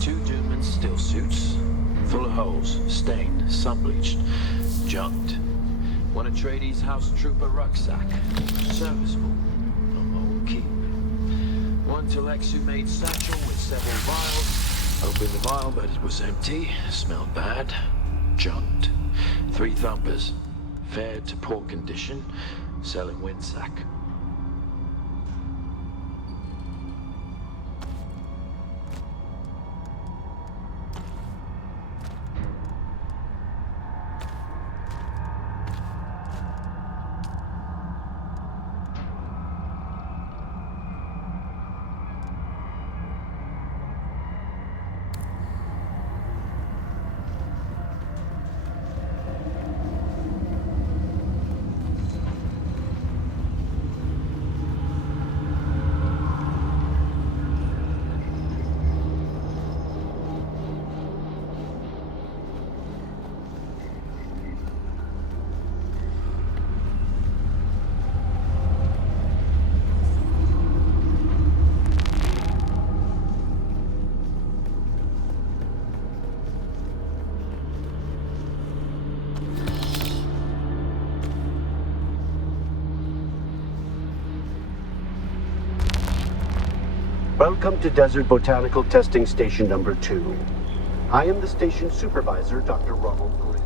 2 Doomans still suits, full of holes, stained, sun-bleached, junked. 1 Atreides house trooper rucksack, serviceable, old keep. 1 Telexu made satchel with several vials. Opened the vial, but it was empty, smelled bad, junked. 3 Thumpers, fared to poor condition, selling windsack. Welcome to Desert Botanical Testing Station number 2. I am the station supervisor, Dr. Ronald Greer.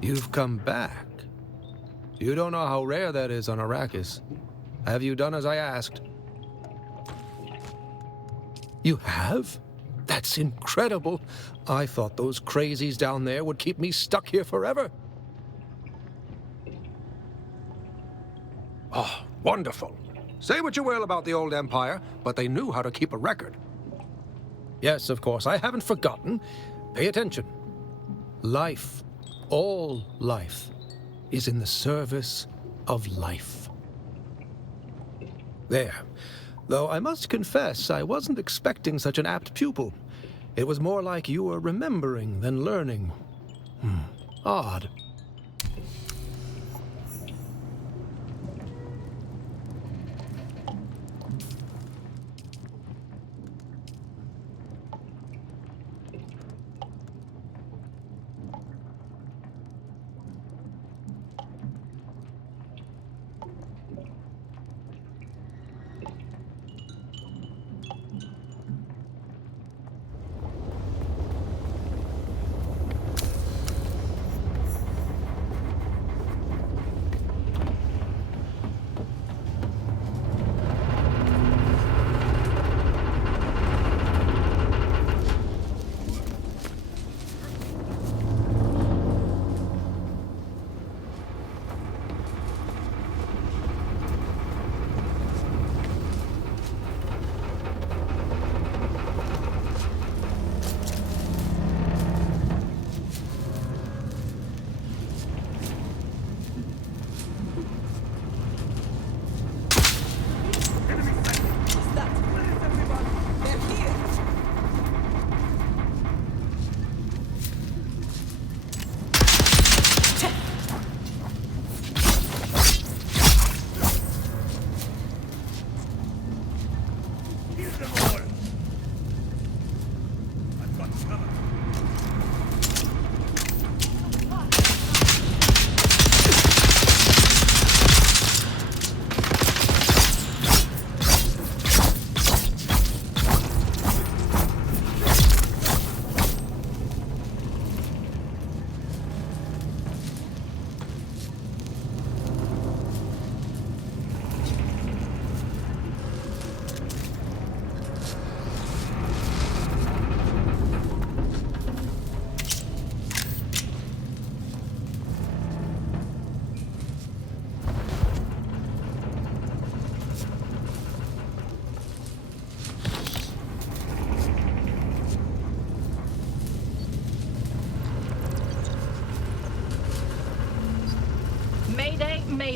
You've come back. You don't know how rare that is on Arrakis. Have you done as I asked? You have? That's incredible. I thought those crazies down there would keep me stuck here forever. Oh, wonderful. Say what you will about the old Empire, but they knew how to keep a record. Yes, of course, I haven't forgotten. Pay attention. Life, all life, is in the service of life. There. Though I must confess, I wasn't expecting such an apt pupil. It was more like you were remembering than learning. Odd.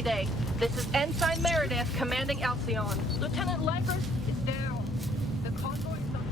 Mayday. This is Ensign Meredith commanding Alcyon. Lieutenant Lykers is down. The convoy is not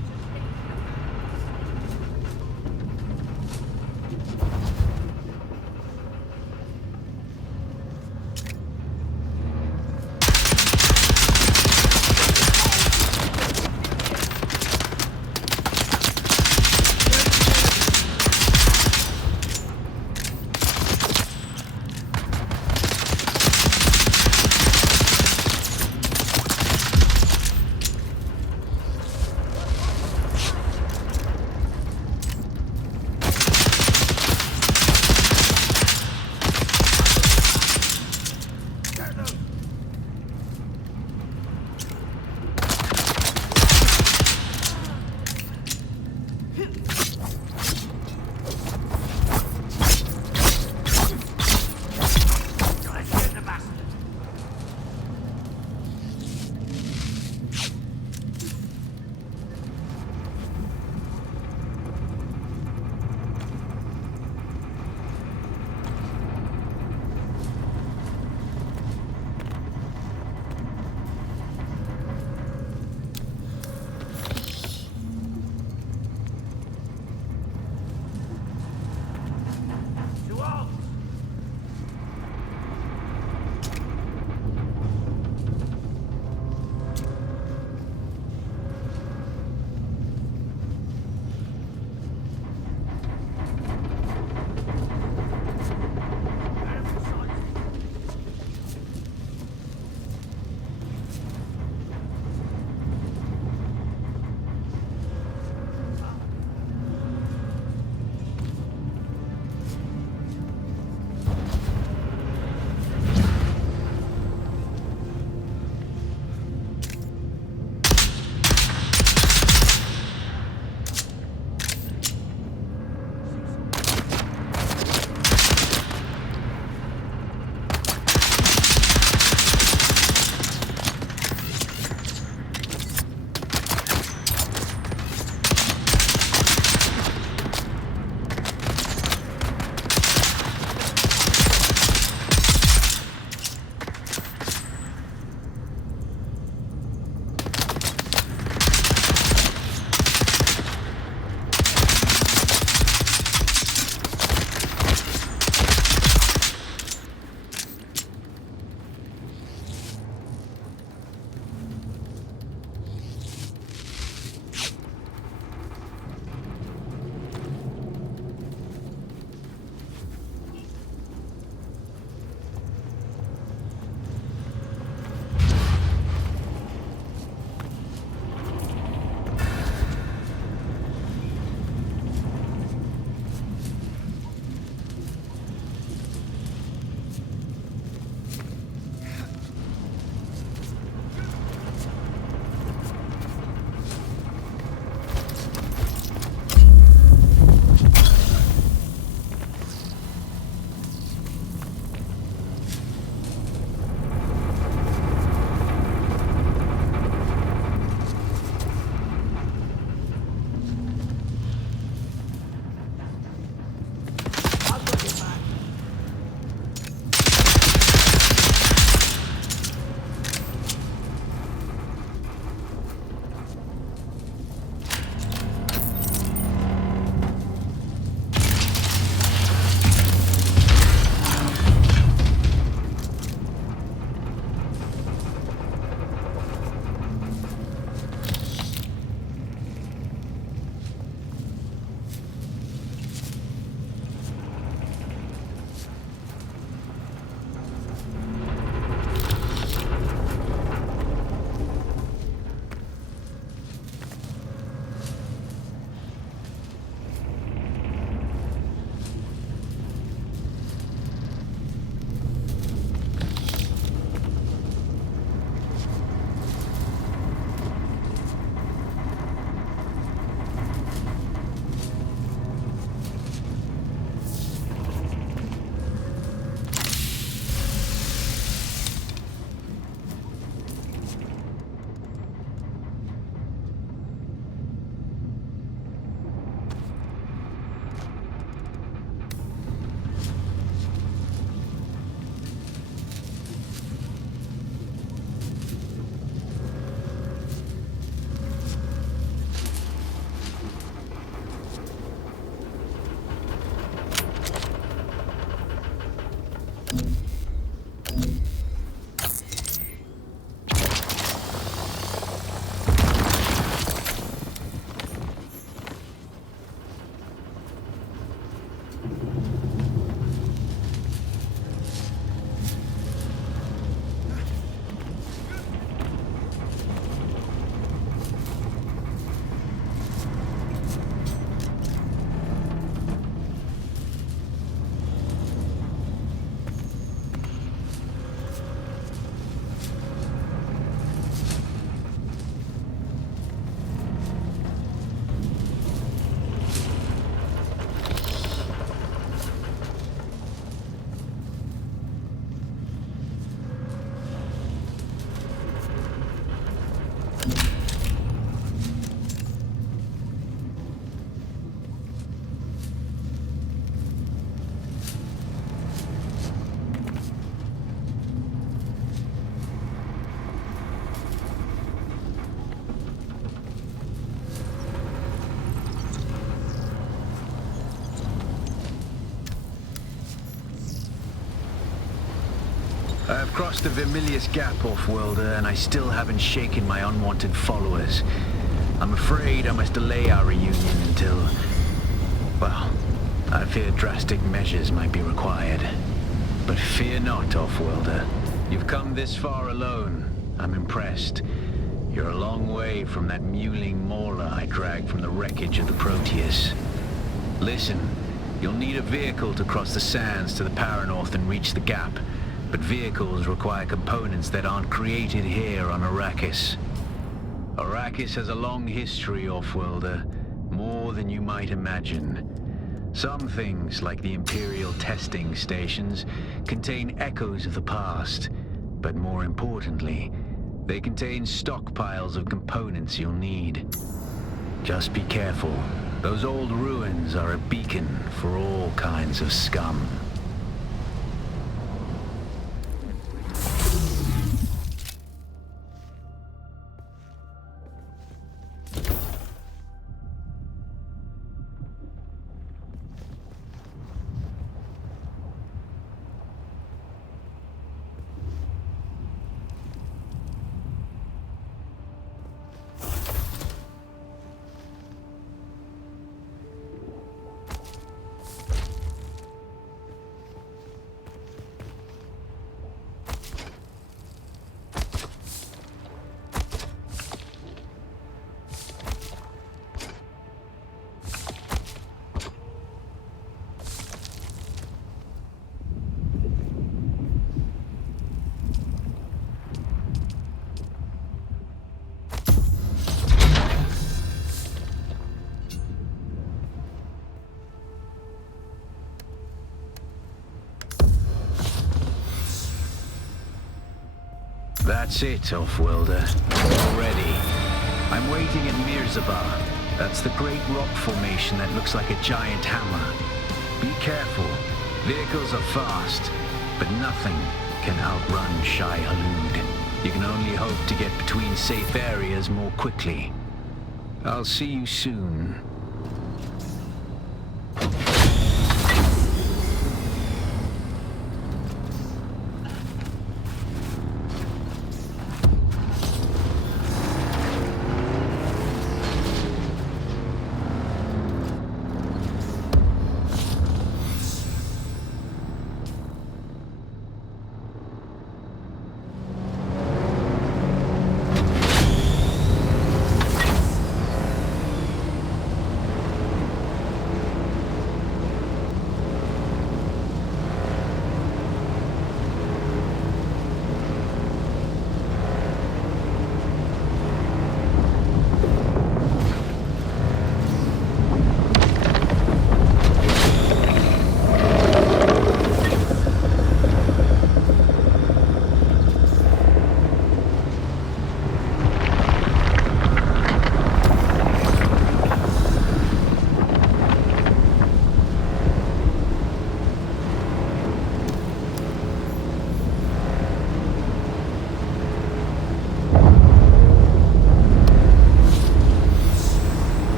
I've crossed the Vermillious Gap, off-worlder, and I still haven't shaken my unwanted followers. I'm afraid I must delay our reunion until... well, I fear drastic measures might be required. But fear not, off-worlder. You've come this far alone. I'm impressed. You're a long way from that mewling mauler I dragged from the wreckage of the Proteus. Listen, you'll need a vehicle to cross the sands to the Paranorth and reach the Gap. But vehicles require components that aren't created here on Arrakis. Arrakis has a long history, off-worlder, more than you might imagine. Some things, like the Imperial testing stations, contain echoes of the past, but more importantly, they contain stockpiles of components you'll need. Just be careful. Those old ruins are a beacon for all kinds of scum. That's it, off-worlder. All ready. I'm waiting in Mirzabar. That's the great rock formation that looks like a giant hammer. Be careful. Vehicles are fast, but nothing can outrun Shai Halud. You can only hope to get between safe areas more quickly. I'll see you soon.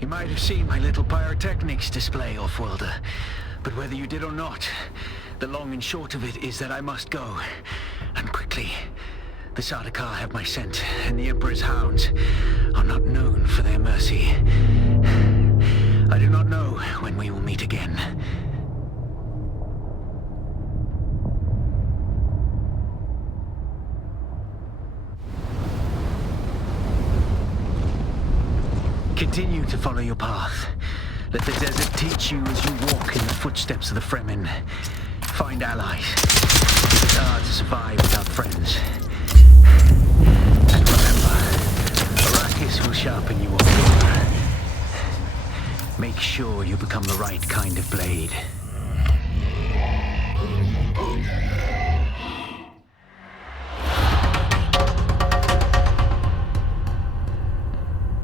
You might have seen my little pyrotechnics display, off-worlder. But whether you did or not, the long and short of it is that I must go. And quickly. The Sardaukar have my scent, and the Emperor's hounds are not known for their mercy. I do not know when we will meet again. Continue to follow your path. Let the desert teach you as you walk in the footsteps of the Fremen. Find allies. It is hard to survive without friends. And remember, Arrakis will sharpen you up. Make sure you become the right kind of blade.